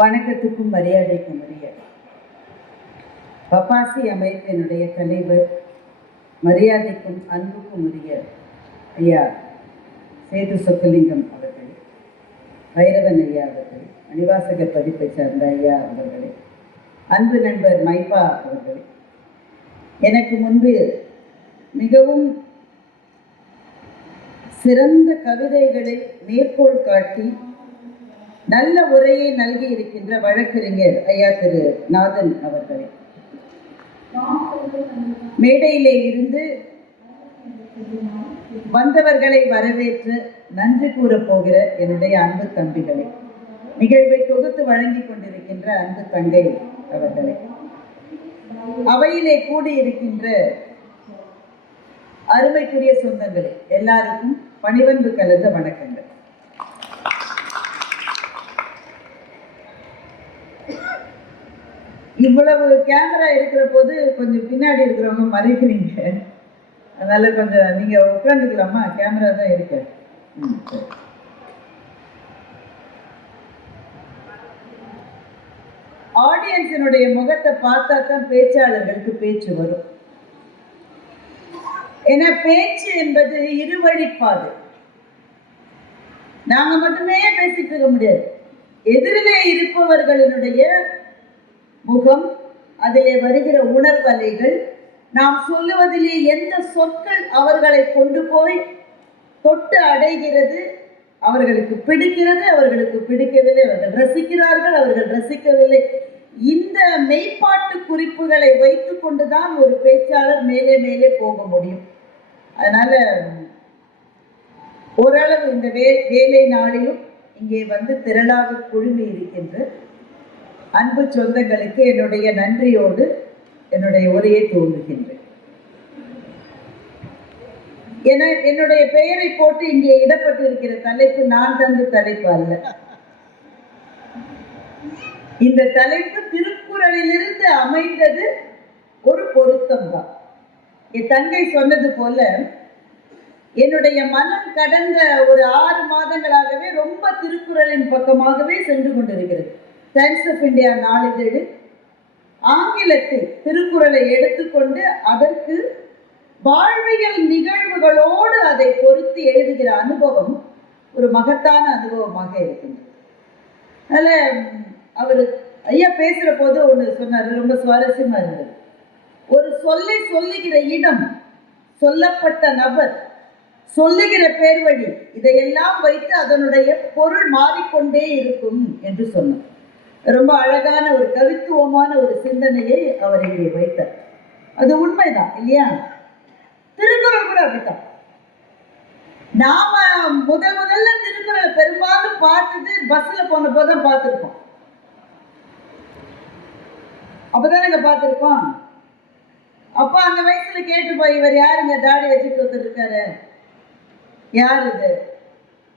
வணக்கத்துக்கும் மரியாதைக்கும் உரிய பப்பாசி அமைப்பினுடைய தலைவர், மரியாதைக்கும் அன்புக்கும் உரிய ஐயா சேது சொக்கலிங்கம் அவர்களே, வைரவன் ஐயா அவர்களே, மணிவாசகர் பதிப்பை சார்ந்த ஐயா அவர்களே, அன்பு நண்பர் மைப்பா அவர்களே, எனக்கு முன்பு மிகவும் சிறந்த கவிதைகளை மேற்கோள் காட்டி நல்ல உரையை நல்கி இருக்கின்ற வழக்கறிஞர் ஐயா திரு நாதன் அவர்களே, மேடையிலே இருந்து வந்தவர்களை வரவேற்று நன்றி கூறப் போகிற என்னுடைய அன்பு தம்பிகளை, நிகழ்வை தொகுத்து வழங்கி கொண்டிருக்கின்ற அன்பு தங்கை அவர்களே, அவையிலே கூடியிருக்கின்ற அருமைக்குரிய சொந்தங்களே, எல்லாருக்கும் பணிவன்பு கலந்த வணக்கங்கள். இவ்வளவு கேமரா இருக்கிற போது கொஞ்சம் பின்னாடி இருக்கிறவங்க மறைக்கிறீங்க, அதனால கொஞ்சம் நீங்க உட்காந்துக்கலாமா? கேமரா தான் இருக்கு. ஆடியன்ஸினுடைய முகத்தை பார்த்தா தான் பேச்சாளர்களுக்கு பேச்சு வரும். ஏன்னா பேச்சு என்பது இருவழிப்பாது. நாங்க மட்டுமே பேசிட்டு இருக்க முடியாது. எதிரிலே இருப்பவர்களினுடைய முகம், அதிலே வருகிற உணர்வலைகள், நாம் சொல்லுவதிலே எந்த சொற்கள் அவர்களை கொண்டு போய் தொட்டு அடைகிறது, அவர்களுக்கு பிடிக்கிறது, அவர்களுக்கு பிடிக்கவில்லை, அவர்கள் ரசிக்கிறார்கள், அவர்கள் ரசிக்கவில்லை, இந்த மெய்ப்பாட்டு குறிப்புகளை வைத்து கொண்டுதான் ஒரு பேச்சாளர் மேலே மேலே போக முடியும். அதனால ஓரளவு இந்த வேலை நாளிலும் இங்கே வந்து திரளாக குழுமி இருக்கின்ற அன்பு சொந்தங்களுக்கு என்னுடைய நன்றியோடு என்னுடைய உரையை தோன்றுகின்றேன். என்னுடைய பெயரை போட்டு இங்கே இடப்பட்டிருக்கிற தலைப்பு நான் தந்த தலைப்பு அல்ல. இந்த தலைப்பு திருக்குறளிலிருந்து அமைந்தது ஒரு பொருத்தம் தான். என் தங்கை சொன்னது போல என்னுடைய மனம் கடந்த ஒரு 6 மாதங்களாகவே ரொம்ப திருக்குறளின் பக்கமாகவே சென்று கொண்டிருக்கிறது. டைம்ஸ் ஆஃப் இந்தியா நாளிதழ் ஆங்கிலத்தில் திருக்குறளை எடுத்துக்கொண்டு அதற்கு வாழ்வியல் நிகழ்வுகளோடு அதை பொருத்தி எழுதுகிற அனுபவம் ஒரு மகத்தான அனுபவமாக இருக்கின்றது. அதனால அவர் ஐயா பேசுற போது ஒன்று சொன்னார், ரொம்ப சுவாரஸ்யமா இருந்தது. ஒரு சொல்லை சொல்லுகிற இடம், சொல்லப்பட்ட நபர், சொல்லுகிற பேர் வழி, இதையெல்லாம் வைத்து அதனுடைய பொருள் மாறிக்கொண்டே இருக்கும் என்று சொன்னார். ரொம்ப அழகான ஒரு கவித்துவமான ஒரு சிந்தனையை அவர் இங்கே வைத்தார். அது உண்மைதான் இல்லையா? திருக்குறள் கூட அப்படித்தான். நாம முதல்ல திருக்குறளை பெரும்பாலும் பார்த்தது பஸ்ல போன போதுதான் பார்த்திருக்கோம். அப்பதானே பார்த்திருக்கோம். அப்ப அந்த வயசுல கேட்டு போய், இவர் யாருங்க தாடி வச்சுட்டு ஒருத்தர் இருக்காரு, யார் இது?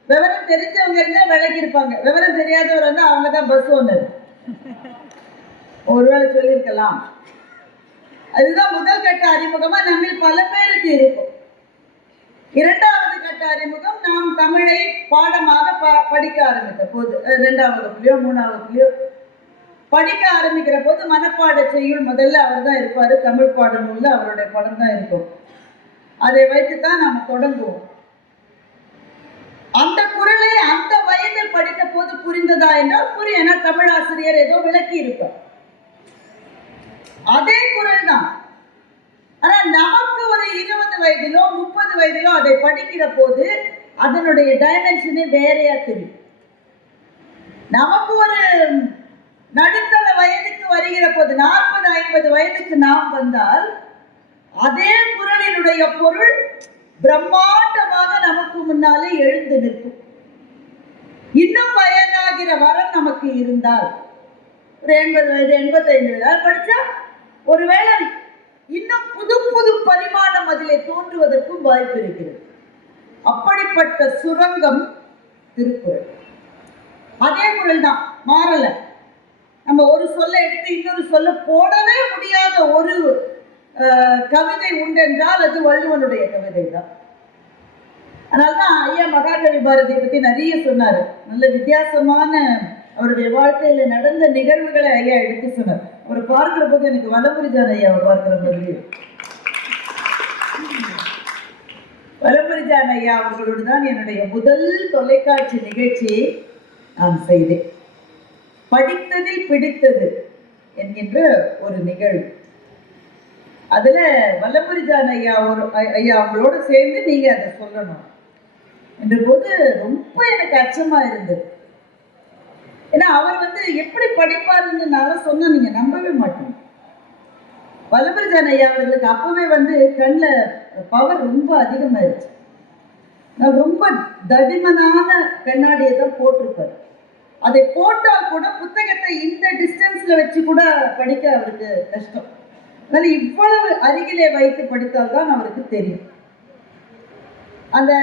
விவரம் தெரிஞ்சவங்க இருந்தா விலகி இருப்பாங்க, விவரம் தெரியாதவர் இருந்தா அவங்க தான் பஸ் ஓனர், ஒருவேளை சொல்லியிருக்கலாம். அதுதான் முதல் கட்ட அறிமுகமா நம்ம பல பேருக்கு இருக்கும். இரண்டாவது கட்ட அறிமுகம் நாம் தமிழை பாடமாக படிக்க ஆரம்பித்த போது, 2ஆம் வகுப்புலையோ 3ஆம் வகுப்புலையோ படிக்க ஆரம்பிக்கிற போது மனப்பாட செய்யுள் முதல்ல அவர் தான் இருப்பாரு. தமிழ் பாட நூல்ல அவருடைய படம் தான் இருக்கும். அதை வைத்துதான் நாம தொடங்குவோம். அந்த குறளை அந்த வயதில் படித்த போது புரிந்ததா என்றால் புரியும். ஏன்னா தமிழ் ஆசிரியர் ஏதோ விளக்கி இருப்பார். அதே குறள் தான். ஆனா நமக்கு ஒரு 20 வயதிலோ 30 வயதிலோ அதை படிக்கிற போது அதனுடைய டைமென்ஷனே வேறையா தெரியும். நமக்கு ஒரு நடுத்தர வயதுக்கு வருகிற போது 40-50 வயதுக்கு நாம் வந்தால் அதே குறளினுடைய பொருள் பிரம்மாண்டமாக நமக்கு முன்னாலே எழுந்து நிற்கும். இன்னும் வயதாகிற வரம் நமக்கு இருந்தால், ஒரு 80 வயது 85 வயது படிச்சா ஒருவேளை இன்னும் புது புது பரிமாணம் அதிலே தோன்றுவதற்கும் வாய்ப்பு இருக்கிறது. அப்படிப்பட்ட சுரங்கம் திருக்குறள். அதே குறள் தான், மாறல. நம்ம ஒரு சொல்ல எடுத்து இன்னொரு சொல்ல போடவே முடியாத ஒரு கவிதை உண்டென்றால் அது வள்ளுவனுடைய கவிதை தான். அதனால்தான் ஐயா மகாகவி பாரதியை பற்றி நிறைய சொன்னார். நல்ல வித்தியாசமான அவருடைய வாழ்க்கையில நடந்த நிகழ்வுகளை ஐயா எடுத்து சொன்னார். அவரை பார்க்கிற போது எனக்கு வலம்புரிஜான் ஐயாவை பார்க்கிற மாதிரி, வலம்புரிஜான் ஐயா அவர்களோடு தான் என்னுடைய முதல் தொலைக்காட்சி நிகழ்ச்சியை நான் செய்தேன். படித்ததில் பிடித்தது என்கின்ற ஒரு நிகழ்வு. அதுல வலம்புரிஜான் ஐயா அவங்களோட சேர்ந்து நீங்க அதை சொல்லணும் என்ற போது ரொம்ப எனக்கு அச்சமா இருந்தது. ஏன்னா அவர் எப்படி படிப்பாருன்னு நான் சொன்னா நீங்க நம்பவே மாட்டீங்க. வலம்புரிஜான் ஐயா அவர்களுக்கு அப்பவே கண்ணில் பவர் ரொம்ப அதிகமாயிருச்சு. ரொம்ப தடிமனான கண்ணாடியை தான் போட்டிருப்பார். அதை போட்டால் கூட புத்தகத்தை இந்த டிஸ்டன்ஸ்ல வச்சு கூட படிக்க அவருக்கு கஷ்டம். அதனால இவ்வளவு அருகிலே வைத்து படித்தால் தான் அவருக்கு தெரியும். அந்த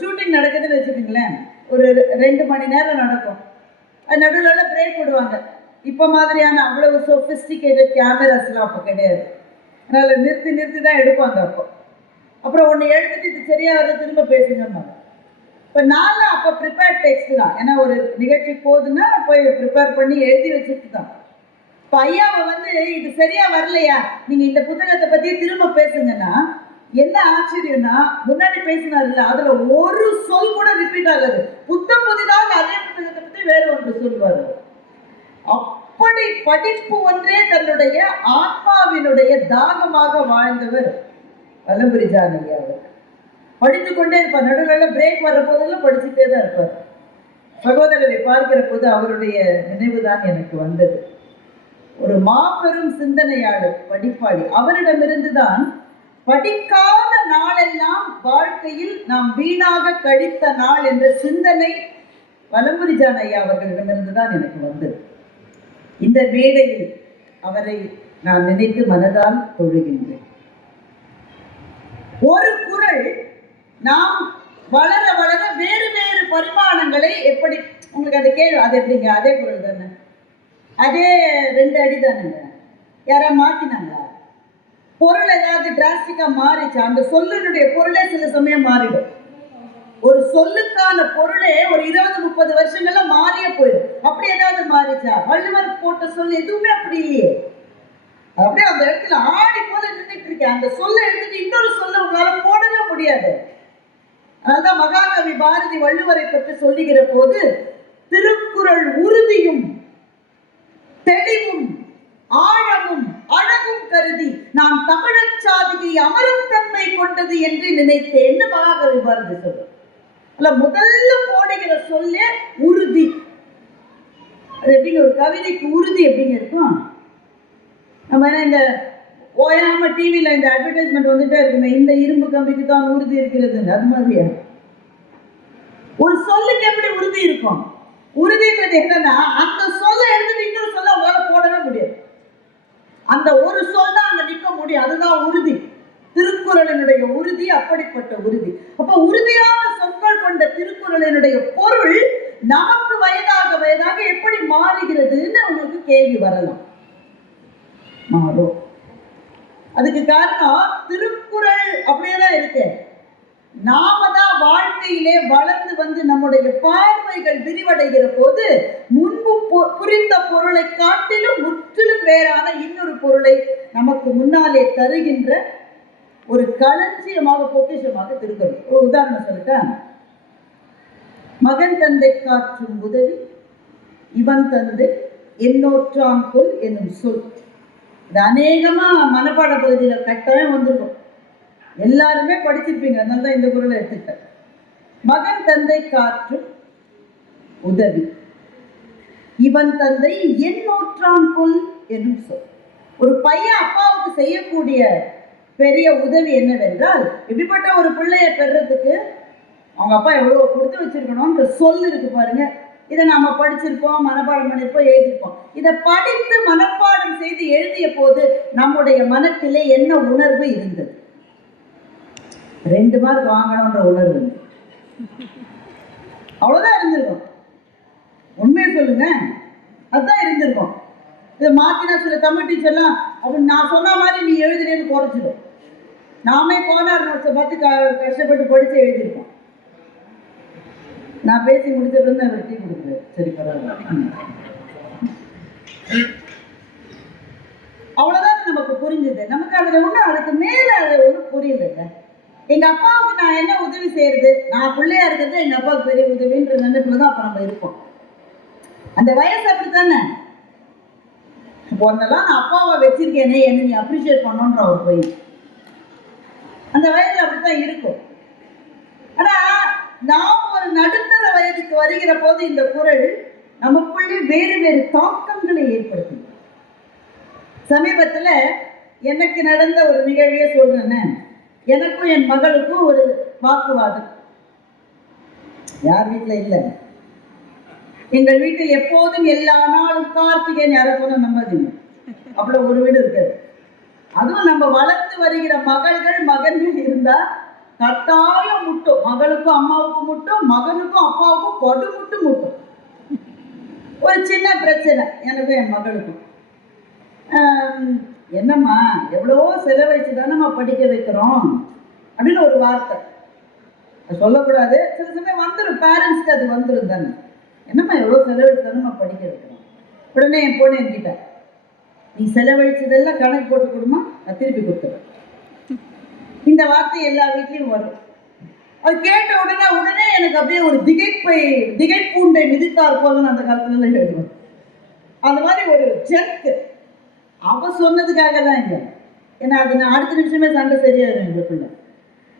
ஷூட்டிங் நடக்குதுன்னு வச்சுக்கோங்களேன், ஒரு 2 மணி நேரம் நடக்கும். அது நடுவில் பிரேக் விடுவாங்க. இப்போ மாதிரியான அவ்வளவு சொபிஸ்டிகேட்டட் கேமராஸ்லாம் அப்போ கிடையாது. அதனால நிறுத்தி நிறுத்தி தான் எடுப்பாங்க. அப்புறம் ஒன்று எடுத்துட்டு இது சரியா வர திரும்ப பேசுங்க. இப்போ நானும் அப்போ ப்ரிப்பேர் டெக்ஸ்ட் தான். ஏன்னா ஒரு நிகழ்ச்சி போகுதுன்னா போய் ப்ரிப்பேர் பண்ணி எழுதி வச்சுட்டு தான். இப்போ ஐயாவை இது சரியா வரலையா, நீங்க இந்த புத்தகத்தை பத்தி திரும்ப பேசுங்கன்னா என்ன ஆச்சரியம்னா, முன்னாடி பேசினார்ல அதுல ஒரு சொல் கூட ரிப்பீட் ஆகாது. புதிதாக அதே புத்தகத்தை பத்தி வேற ஒன்று சொல்வாரு. அப்படி படிப்பு ஒன்றே தன்னுடைய ஆத்மாவினுடைய தாகமாக வாழ்ந்தவர் வலம்புரிஜான் ஐயா. அவர் படித்து கொண்டே இருப்பார். நடுவில் பிரேக் வர்ற போதெல்லாம் படிச்சுட்டே தான் இருப்பார். சகோதரரை பார்க்கிற போது அவருடைய நினைவுதான் எனக்கு வந்தது. ஒரு மாபெரும் சிந்தனையாளர், படிப்பாளி. அவரிடமிருந்து தான் படிக்காத நாளெல்லாம் வாழ்க்கையில் நாம் வீணாக கழித்த நாள் என்ற சிந்தனை வலம்புரிஜான் ஐயா அவர்களிடமிருந்து தான் எனக்கு வந்தது. இந்த மேடையில் அவரை நான் நினைத்து மனதால் தொழுகின்றேன். ஒரு குறள் நாம் வளர வளர வேறு வேறு பரிமாணங்களை எப்படி, உங்களுக்கு அது கேள்வி, அது எப்படிங்க அதே குறள் தானே, அதே 2 அடி தானுங்க, யாரா மாத்தினாங்களா? பொருள் ஏதாவது டிராஸ்டிக்கா மாறிச்சா? அந்த சொல்லினுடைய பொருளே சில சமயம் மாறிடும். ஒரு சொல்லுக்கான பொருளே ஒரு 20-30 வருஷங்கள்ல மாறிய போயிடும். அப்படி ஏதாவது மாறிச்சா? வள்ளுவர் போட்ட சொல் எதுவுமே அப்படி இல்லையே. அப்படியே அந்த இடத்துல ஆடி போல நின்றுட்டு இருக்கேன். அந்த சொல்ல எடுத்துட்டு இன்னொரு சொல்ல உங்களால போடவே முடியாது. அதனால்தான் மகாகவி பாரதி வள்ளுவரை பற்றி சொல்லுகிற போது, திருக்குறள் உறுதியும் தெளிவும் ஆழமும் அழகும் கருதி நான் தமிழர் சாதியை அமரும் தன்மை கொண்டது என்று நினைத்தேன்னு மகாகவி பாரதி சொல்ற. அல்ல, முதல்ல போடுகிற சொல்லே உறுதி. அது எப்படிங்க ஒரு கவிதைக்கு உறுதி எப்படிங்க இருக்கும்? நம்ம இந்த ஓயாம டிவியில இந்த அட்வர்டைஸ்மெண்ட் வந்துட்டே இருக்குமே, இந்த இரும்பு கம்பிக்கு தான் உறுதி இருக்கிறது, அது மாதிரியா? ஒரு சொல்லுக்கு எப்படி உறுதி இருக்கும்? உறுதின்றது என்னன்னா, அந்த சொல்ல எடுத்துட்டு இன்னொரு சொல்ல உங்களால போடவே முடியாது. அந்த ஒரு சொல் தான் அங்க நிற்க முடியும். அதுதான் உறுதி. திருக்குறளினுடைய உறுதி அப்படிப்பட்ட உறுதி. அப்ப உறுதியான சொற்கள் கொண்ட திருக்குறளினுடைய பொருள் நமக்கு வயதாக வயதாக எப்படி மாறுகிறதுன்னு உங்களுக்கு கேள்வி வரலாம். மாறும். அதுக்கு காரணம் திருக்குறள் அப்படியேதான் இருக்கு. நாம தான் வாழ்க்கையிலே வளர்ந்து நம்முடைய பார்வைகள் விரிவடைகிற போது முன்பு புரிந்த பொருளை காட்டிலும் முற்றிலும் வேறான இன்னொரு பொருளை நமக்கு முன்னாலே தருகின்ற ஒரு களஞ்சியமாக, பொக்கிஷமாக திருக்குறள். ஒரு உதாரணம் சொல்லிட்டேன். மகன் தந்தை காற்றும் உதவி இவன் தந்தை என்னோற்றான் கொல் என்னும் சொல். இது அநேகமா மனப்பாட பகுதியில் கட்டாயம் வந்திருக்கும். எல்லாருமே படிச்சிருப்பீங்க. அதனால தான் இந்த குறளை எடுத்துக்கிட்டேன். மகன் தந்தை காற்றும் உதவி இவன் தந்தை என்னோற்றான் கொல் என்னும் சொல். ஒரு பையன் அப்பாவுக்கு செய்யக்கூடிய பெரிய உதவி என்னவென்றால், இப்படிப்பட்ட ஒரு பிள்ளைய பெறதுக்கு அவங்க அப்பா எவ்வளவு கொடுத்து வச்சிருக்கணும்ன்ற சொல் இருக்கு பாருங்க. இதை நாம படிச்சிருப்போம், மனப்பாடம் பண்ணிருப்போம், எழுதியிருப்போம். இதை படித்து மனப்பாடம் செய்து எழுதிய போது நம்முடைய மனத்திலே என்ன உணர்வு இருந்தது? 2 மார்க் வாங்கணும்ன்ற உணர்வு. அவ்வளவுதான் இருந்திருக்கும். உண்மையை சொல்லுங்க, அதுதான் இருந்திருக்கும். இதை மாத்தினா சில தமிழ் டீச்சர்லாம் அப்படி நான் சொன்ன மாதிரி நீ எழுதுறேன்னு குறைச்சிடும். நாமே கோனார் நோட்ஸை பார்த்து கஷ்டப்பட்டு படித்து எழுதியிருக்கோம். நான் பேசி முடிச்சப்ப தான் அவர் டீ கொடுக்குறேன். சரி பரவாயில்ல. அவ்வளவுதான் நமக்கு புரிஞ்சது. நமக்கு அதுல ஒண்ணும் அதுக்கு மேல அது ஒன்றும் புரியல. எங்க அப்பாவுக்கு நான் என்ன உதவி செய்யறது, நான் பிள்ளையா இருக்கிறது எங்க அப்பாவுக்கு பெரிய உதவின்ற நினைப்புலதான் அப்ப நம்ம இருப்போம். அந்த வயசு அப்படித்தானே. பொண்ணெல்லாம் நான் அப்பாவை வச்சிருக்கேனே என்ன நீ அப்ரிஷியேட் பண்ணோன்ற ஒரு பையன் அந்த வயதுல அப்படித்தான் இருக்கும். ஆனா நாம் ஒரு நடுத்தர வயதுக்கு வருகிற போது இந்த குரல் நமக்குள்ளே வேறு வேறு தாக்கங்களை ஏற்படுத்தும். சமீபத்துல எனக்கு நடந்த ஒரு நிகழ்வையே சொல்றேன்னு. எனக்கும் என் மகளுக்கும் ஒரு வாக்குவாதம். யார் வீட்டுல இல்லை. எங்கள் வீட்டில் எப்போதும் எல்லா நாளும் கார்த்திகை யாரும் நம்பாதீங்க. அவ்வளவு ஒரு வீடு இருக்காது. அதுவும் நம்ம வளர்த்து வருகிற மகள்கள் மகன்கள் இருந்தா கட்டாயம் முட்டும். மகளுக்கும் அம்மாவுக்கும் முட்டும், மகனுக்கும் அப்பாவுக்கும் படுமுட்டு முட்டும். ஒரு சின்ன பிரச்சனை எனக்கும் என் மகளுக்கும். என்னம்மா எவ்வளவோ செலவழிச்சு தானம்மா படிக்க வைக்கிறோம் அப்படின்னு ஒரு வார்த்தை. சொல்லக்கூடாது, சில சமயம் வந்துடும், பேரண்ட்ஸ்க்கு அது வந்துடும் தானே. என்னம்மா எவ்வளோ செலவழிச்சு தானம்மா படிக்க வைக்கிறோம். உடனே என் பொண்ணு என்கிட்ட, நீ செலவழிச்சதெல்லாம் கணக்கு போட்டு கொடுமா, நான் திருப்பி கொடுத்துறேன். இந்த வார்த்தை எல்லா வீட்லையும் வரும். அது கேட்ட உடனே எனக்கு அப்படியே ஒரு திகைப்பூண்டை மிதித்தார் போல அந்த காலத்துல எழுதுவோம். அந்த மாதிரி ஒரு ஜெர்க்கு. அவ சொன்னதுக்காக தான் இல்லை. ஏன்னா அது நான் அடுத்த நிமிஷமே சண்டை சரியாயிடும் எங்களுக்குள்ள.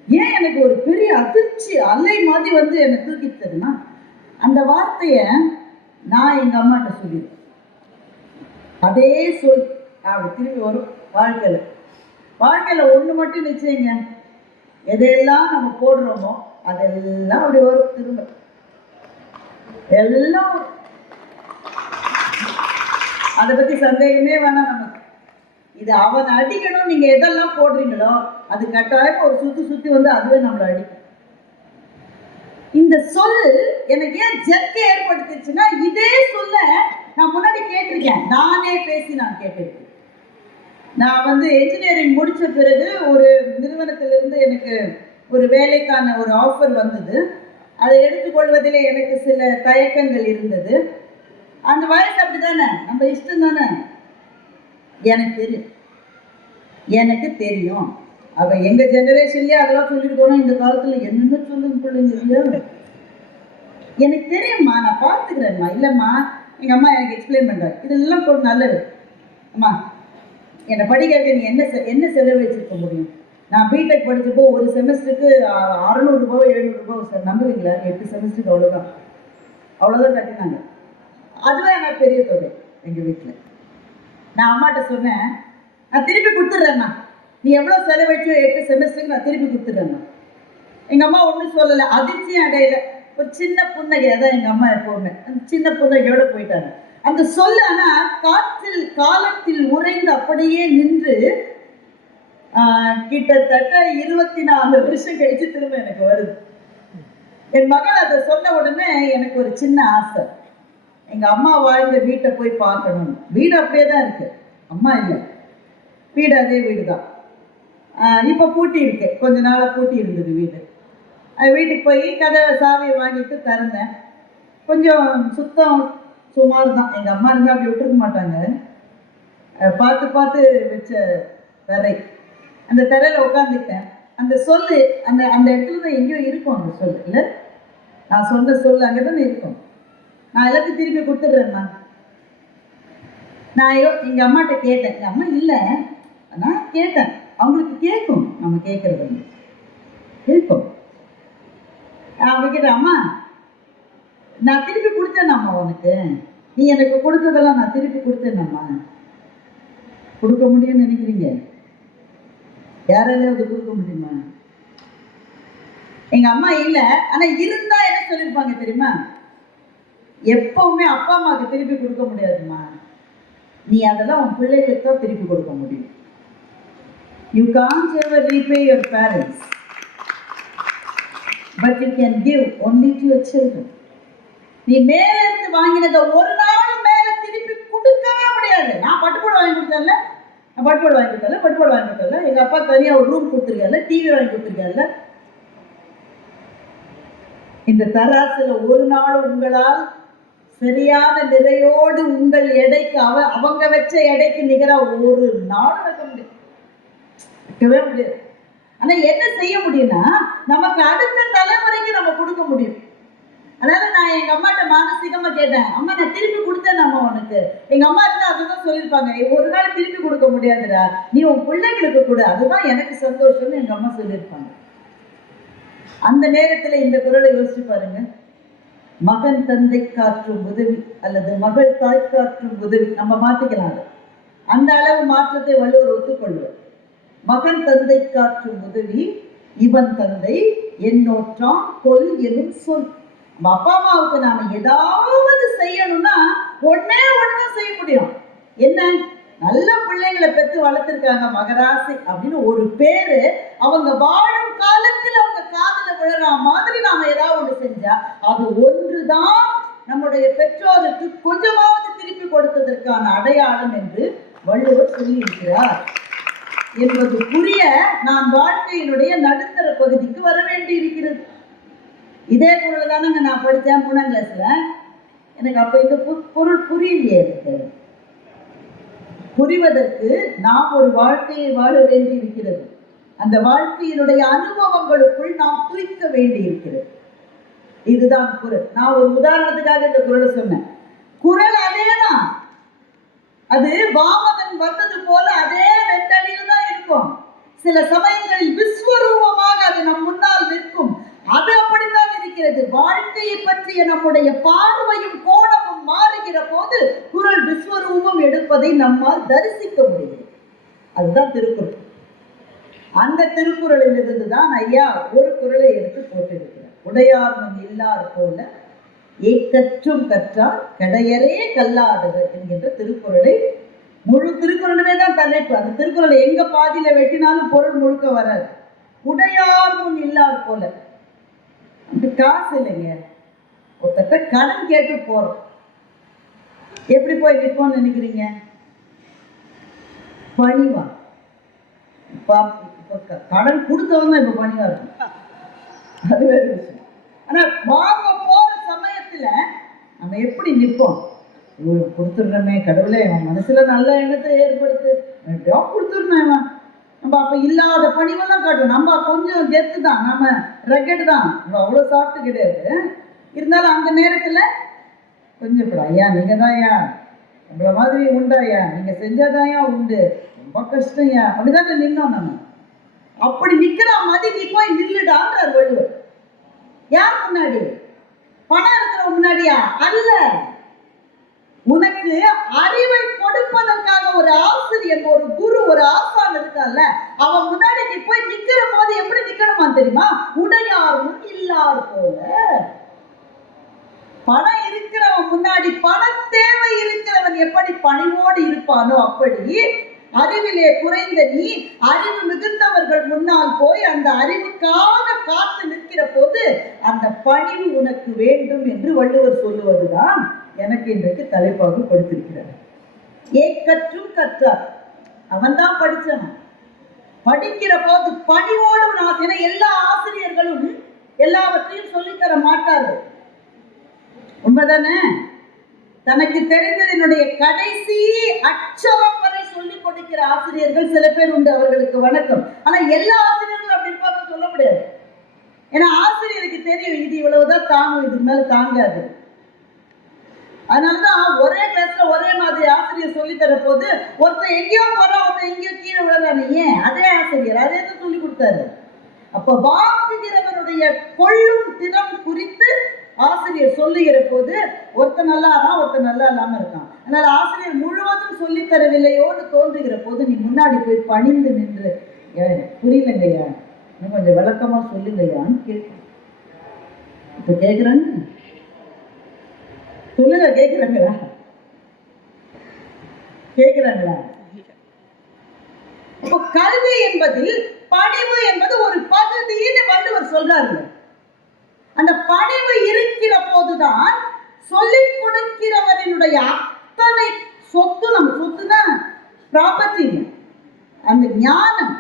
ஏன் எனக்கு ஒரு பெரிய அதிர்ச்சி அலை மாதிரி வந்து என்னை தூக்கி தருமா. அந்த வார்த்தைய நான் எங்க அம்மாட்ட சொல்லிடுவேன். அதே சொல் அப்படி திரும்பி வரும் வாழ்க்கையில ஒண்ணு மட்டும் நிச்சயங்க, எதையெல்லாம் நம்ம போடுறோமோ அதெல்லாம் அப்படி வரும் திரும்ப. எல்லாம் அதை பத்தி சந்தேகமே வேணாம் நமக்கு. இது அவனை அடிக்கணும். நீங்க எதெல்லாம் போடுறீங்களோ அது கட்டாயம் ஒரு சுத்தி வந்து அதுவே நம்மளை அடிக்கும். இந்த சொல் எனக்கு ஏன் ஜெர்க்கை ஏற்படுத்துச்சுன்னா, இதே சொல்ல நான் முன்னாடி கேட்டிருக்கேன். நானே பேசி நான் கேட்டிருக்கேன். நான் வந்து என்ஜினியரிங் முடிச்ச பிறகு ஒரு நிறுவனத்திலிருந்து எனக்கு ஒரு வேலைக்கான ஒரு ஆஃபர் வந்தது. அதை எடுத்துக்கொள்வதிலே எனக்கு சில தயக்கங்கள் இருந்தது. அந்த வயசு அப்படிதானே, நம்ம இஷ்டம் தானே. எனக்கு தெரியும் அவ எங்க ஜெனரேஷன்லயே அதெல்லாம் சொல்லிருக்கணும். இந்த காலத்துல என்னென்ன சொல்லுங்க பிள்ளைங்க. எனக்கு தெரியும்மா, நான் பார்த்துக்கிறேன்மா. இல்லைம்மா எங்க அம்மா எனக்கு எக்ஸ்பிளைன் பண்றாரு, இதெல்லாம் போட்டு நல்லது. அம்மா என்னை படிக்க நீ என்ன செலவழிச்சிருக்க முடியும். நான் பிடெக் படிச்சப்போ ஒரு செமஸ்டருக்கு 600 ரூபாய் 700 ரூபாய் சார். நம்புவீங்களா? 8 செமஸ்டருக்கு அவ்வளோதான் கட்டினாங்க. அதுவே எனக்கு பெரிய தொகை எங்கள் வீட்டில். நான் அம்மாட்ட சொன்னேன், நான் திருப்பி கொடுத்துட்றேம்மா, நீ எவ்வளோ செலவழிச்சோ 8 செமஸ்டருக்கு நான் திருப்பி கொடுத்துட்றேம்மா. எங்கள் அம்மா ஒன்றும் சொல்லலை, அதிர்ச்சியும் அடையில. ஒரு சின்ன புன்னகை தான் எங்கள் அம்மா எப்போவுமே. அந்த சின்ன புன்னகையோடு போயிட்டாங்க. அந்த சொல் ஆனால் காலத்தில் உறைந்து அப்படியே நின்று கிட்டத்தட்ட 24 வருஷம் கழிச்சு திரும்ப எனக்கு வருது. என் மகள் அதை சொன்ன உடனே எனக்கு ஒரு சின்ன ஆசை, எங்க அம்மா வாழ்ந்த வீட்டை போய் பார்க்கணும். வீடு அப்படியே தான் இருக்கு, அம்மா இல்லை, வீடு அதே வீடு தான். இப்போ பூட்டி இருக்கு, கொஞ்ச நாளாக பூட்டி இருந்தது வீடு. வீட்டுக்கு போய் கதவை சாவியை வாங்கிட்டு திறந்தேன். கொஞ்சம் சுத்தம் சுமார் தான். எங்கள் அம்மா இருந்தால் அப்படி விட்டுருக்க மாட்டாங்க. பார்த்து வச்ச தரை, அந்த தரையில் உட்காந்துக்கிட்டேன். அந்த சொல்லு அந்த இடத்துல தான் எங்கேயோ இருக்கும். அந்த சொல் இல்லை, நான் சொன்ன சொல் அங்கே தானே இருக்கும். நான் எல்லாத்தையும் திருப்பி கொடுத்துட்றேன்மா. நான் எங்கள் அம்மாட்ட கேட்டேன். எங்கள் அம்மா இல்லை, நான் கேட்டேன். அவங்களுக்கு கேட்கும், நம்ம கேட்கறது இருக்கும். அவங்க கிட்ட, அம்மா நான் திருப்பி கொடுத்தேனாம்மா உனக்கு, நீ எனக்கு கொடுத்ததெல்லாம் நான் திருப்பி கொடுத்தேனாம்மா. கொடுக்க முடியும்னு நினைக்கிறீங்க? யாராலையும் அது கொடுக்க முடியுமா? எங்க அம்மா இல்லை, ஆனா இருந்தா என்ன சொல்லியிருப்பாங்க தெரியுமா? எப்பவுமே அப்பா அம்மாவுக்கு திருப்பி கொடுக்க முடியாதுமா, நீ அதெல்லாம் உன் பிள்ளைகளுக்கு தான் திருப்பி கொடுக்க முடியும். You can't ever repay your parents, but you can give only to your children. நீ மேல இருந்து வாங்கினதை ஒரு நாளும் மேல திருப்பி கொடுக்கவே முடியாது. நான் பட்டுப்பாடு வாங்கி கொடுத்தேன்ல, பட்டுப்பாடு வாங்கி கொடுத்தல, எங்க அப்பா தனியா ஒரு ரூம் கொடுத்துருக்கல, டிவி வாங்கி கொடுத்துருக்கல. இந்த தராசுல ஒரு நாள் உங்களால் சரியான நிறையோடு உங்கள் எடைக்கு அவங்க வச்ச எடைக்கு நிகரா ஒரு நாள் வைக்கவே முடியாது. ஆனா என்ன செய்ய முடியும்னா, நமக்கு அடுத்த தலைமுறைக்கு நம்ம கொடுக்க முடியும். அதனால நான் எங்க அம்மாட்ட மானசீகமா கேட்டேன், அம்மா நான் திருப்பி கொடுத்தேன் அம்மா உனக்கு. எங்க அம்மா இருந்தா அதுதான் சொல்லியிருப்பாங்க, ஒரு நாள் திருப்பி கொடுக்க முடியாதுடா, நீ உன் பிள்ளைங்களுக்கு கொடு, அதுதான் எனக்கு சந்தோஷம்னு எங்க அம்மா சொல்லியிருப்பாங்க. அந்த நேரத்துல இந்த குறளை யோசிச்சு பாருங்க. மகன் தந்தை காற்றும் உதவி அல்லது மகள் தாய் காற்றும் உதவி, நம்ம மாத்திக்கலாம். அந்த அளவு மாற்றத்தை வள்ளுவர் ஒத்துக்கொள்வார். மகன் தந்தை காற்றும் உதவி இவன் தந்தை என்னோற்றான் கொல் எனும் சொல். அப்பா அம்மாவுக்கு நாம ஏதாவது செய்யணும்னா ஒன்னே ஒண்ணுதான் செய்ய முடியும். என்ன? நல்ல பிள்ளைங்களை பெற்று வளர்த்திருக்காங்க, மகராசி அப்படின்னு ஒரு பேரு அவங்க வாழும் காலத்தில் அவங்க காதுல விழுற மாதிரி நாம ஏதாவது ஒண்ணு செஞ்சா அது ஒன்றுதான் நம்முடைய பெற்றோருக்கு கொஞ்சமாவது திருப்பி கொடுத்ததற்கான அடையாளம் என்று வள்ளுவர் சொல்லி இருக்கிறார் என்பது புரிய நான் வாழ்க்கையினுடைய நடுத்தர பகுதிக்கு வர வேண்டி இருக்கிறது. இதே குறள் தானங்க நான் படித்தேன் 3ஆம் கிளாஸ்ல. எனக்கு அப்ப இந்த பொருள் புரியலையே. எனக்கு புரிவதற்கு நாம் ஒரு வாழ்க்கையை வாழ வேண்டி இருக்கிறது. அந்த வாழ்க்கையினுடைய அனுபவங்களுக்குள் நாம் துய்க்க வேண்டி இருக்கிறது. இதுதான் குறள். நான் ஒரு உதாரணத்துக்காக இந்த குறளை சொன்னேன். குறள் அதேதான். அது வாமதன் வந்தது போல அதே 2 அடியில் தான் இருக்கும். சில சமயங்களில் விஸ்வரூபமாக அது நம் முன்னால் நிற்கும். அது அப்படித்தான் இருக்கிறது. வாழ்க்கையை பற்றிய நம்முடைய பார்வையும் கோணமும் மாறுகிற போது குறள் விஸ்வரூபம் எடுப்பதை நம்மால் தரிசிக்க முடியும். அதுதான் திருக்குறள். அந்த திருக்குறளில் இருந்துதான் ஐயா ஒரு குறளை எடுத்து போட்டிருக்கிறார். உடையார்மன் இல்லார் போல ஏக்கற்றும் கற்றார் கடையரே கல்லாதவர் என்கின்ற திருக்குறளை, முழு திருக்குறளுமே தான் தலைப்பு. அந்த திருக்குறளை எங்க பாதியில வெட்டினாலும் பொருள் முழுக்க வராது. உடையார்மன் இல்லார் போல, அந்த காசு இல்லைங்க, ஒருத்தட்ட கடன் கேட்டு போறோம், எப்படி போய் நிற்போம்னு நினைக்கிறீங்க? பணிவா? கடன் கொடுத்தவங்க இப்ப பணிவா இருக்கும், அது வேற விஷயம். ஆனா வாங்க போற சமயத்துல நம்ம எப்படி நிற்போம்? கொடுத்துடுறோமே கடவுளே, அவன் மனசுல நல்ல எண்ணத்தை ஏற்படுத்து, எப்படியோ கொடுத்துடணும். நம்ம அப்ப இல்லாத பணிவெல்லாம் காட்டுவோம். நம்ம கொஞ்சம் கெத்து தான், நம்ம ரக்கெட் தான், நம்ம அவ்வளவு சாப்பிட்டு கிடையாது. இருந்தாலும் அந்த நேரத்துல கொஞ்சம் ஐயா நீங்க தான் ஐயா, நம்மள மாதிரி உண்டாயா, நீங்க செஞ்சாதாயா உண்டு, ரொம்ப கஷ்டம் ஐயா, அப்படிதான் நின்னோம். நம்ம அப்படி நிக்கிற மாதிரி நீ போய் நில்லுடான்றார் வள்ளுவர். யார் முன்னாடி? பணம் இருக்கிற முன்னாடியா? அல்ல. உனக்கு அறிவை கொடுப்பதற்காக ஒரு ஆசிரியர், ஒரு குரு, ஒரு ஆசான் இருக்கான்ல, அவன் முன்னாடி நீ போய் நிக்கிற போது எப்படி நிக்கணுமா தெரியுமா? உடையார் முன் இல்லார் போல. பணம் இருக்கிறவன் முன்னாடி, பண தேவை இருக்கிறவன் எப்படி பணிவோடு இருப்பானோ அப்படி அறிவிலே குறைந்த நீ அறிவு மிகுந்தவர்கள் முன்னால் போய் அந்த அறிவுக்காக காத்து நிற்கிற போது அந்த பணிவு உனக்கு வேண்டும் என்று வள்ளுவர் சொல்லுவதுதான் எனக்கு இன்றைக்கு தலைப்பாக படுத்திருக்கிறார். ஏக்கற்றும் கற்றார், அவன் தான் படிச்சவன். படிக்கிற போது பணிவோடு, ஏன்னா எல்லா ஆசிரியர்களும் எல்லாவற்றையும் சொல்லித்தர மாட்டார்கள், உண்மைதானே? தனக்கு தெரிந்ததனுடைய கடைசி அச்சரம் வரை சொல்லிக் கொடுக்கிற ஆசிரியர்கள் சில பேர் உண்டு, அவர்களுக்கு வணக்கம். ஆனா எல்லா ஆசிரியர்களும் அப்படி இருப்பாங்க சொல்ல முடியாது. ஏன்னா ஆசிரியருக்கு தெரியும் இது இவ்வளவுதான் தாங்கும், இதுக்கு மேல தாங்காது. அதனாலதான் ஒரே கிளாஸ்ல ஒரே மாதிரி ஆசிரியர் சொல்லி தர போது ஒருத்தர் எங்கேயோ போறா, ஒருத்தர் எங்கேயோ கீழே விழறானே, ஏன் அதே ஆசிரியர் அதே தான் சொல்லி கொடுத்தாரு. அப்ப வாங்குகிறவருடைய கொள்ளும் திறம் குறித்து ஆசிரியர் சொல்லுகிற போது ஒருத்தர் நல்லா இருக்கான், ஒருத்தர் நல்லா இல்லாம இருக்கான். அதனால ஆசிரியர் முழுவதும் சொல்லி தரவில்லையோன்னு தோன்றுகிற போது நீ முன்னாடி போய் பணிந்து நின்று, புரியலங்கய்யா இன்னும் கொஞ்சம் விளக்கமா சொல்லுங்கய்யான்னு கேட்கும். இப்ப கேக்குறாங்க, சொல்லுங்க, கேட்கிறாங்களா? கேட்கிறாங்களா? இப்ப கல்வி என்பதில் பணிவு என்பது ஒரு பகுதின்னு வள்ளுவர் சொல்றாரு. அந்த பணிவு இருக்கிற போதுதான் சொல்லிக் கொடுக்கிறவரினுடைய அத்தனை சொத்து, நம்ம சொத்துனா ப்ராப்பர்ட்டி, அந்த ஞானம்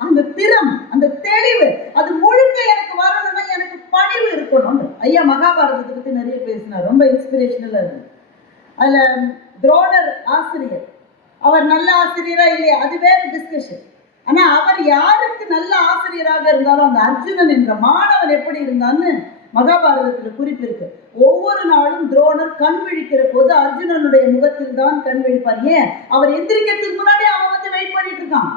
அந்த திறம், அந்த தெளிவு, அது முழுக்க எனக்கு வரணும்னா எனக்கு பணிவு இருக்கணும். ஐயா மகாபாரதத்தை பத்தி நிறைய பேசினார், ரொம்ப இன்ஸ்பிரேஷனலா இருக்கு. அதுல துரோணர் ஆசிரியர், அவர் நல்ல ஆசிரியரா இல்லையா அது வேற டிஸ்கஷன். ஆனா அவர் யாருக்கு நல்ல ஆசிரியராக இருந்தாலும் அந்த அர்ஜுனன் என்ற மாணவன் எப்படி இருந்தான்னு மகாபாரதத்துல குறிப்பு இருக்கு. ஒவ்வொரு நாளும் துரோணர் கண் விழிக்கிற போது அர்ஜுனனுடைய முகத்தில் தான் கண் விழிப்பார். ஏன்? அவர் எந்திரிக்கிறதுக்கு முன்னாடி அவன் வந்து வெயிட் பண்ணிட்டு இருக்கான்.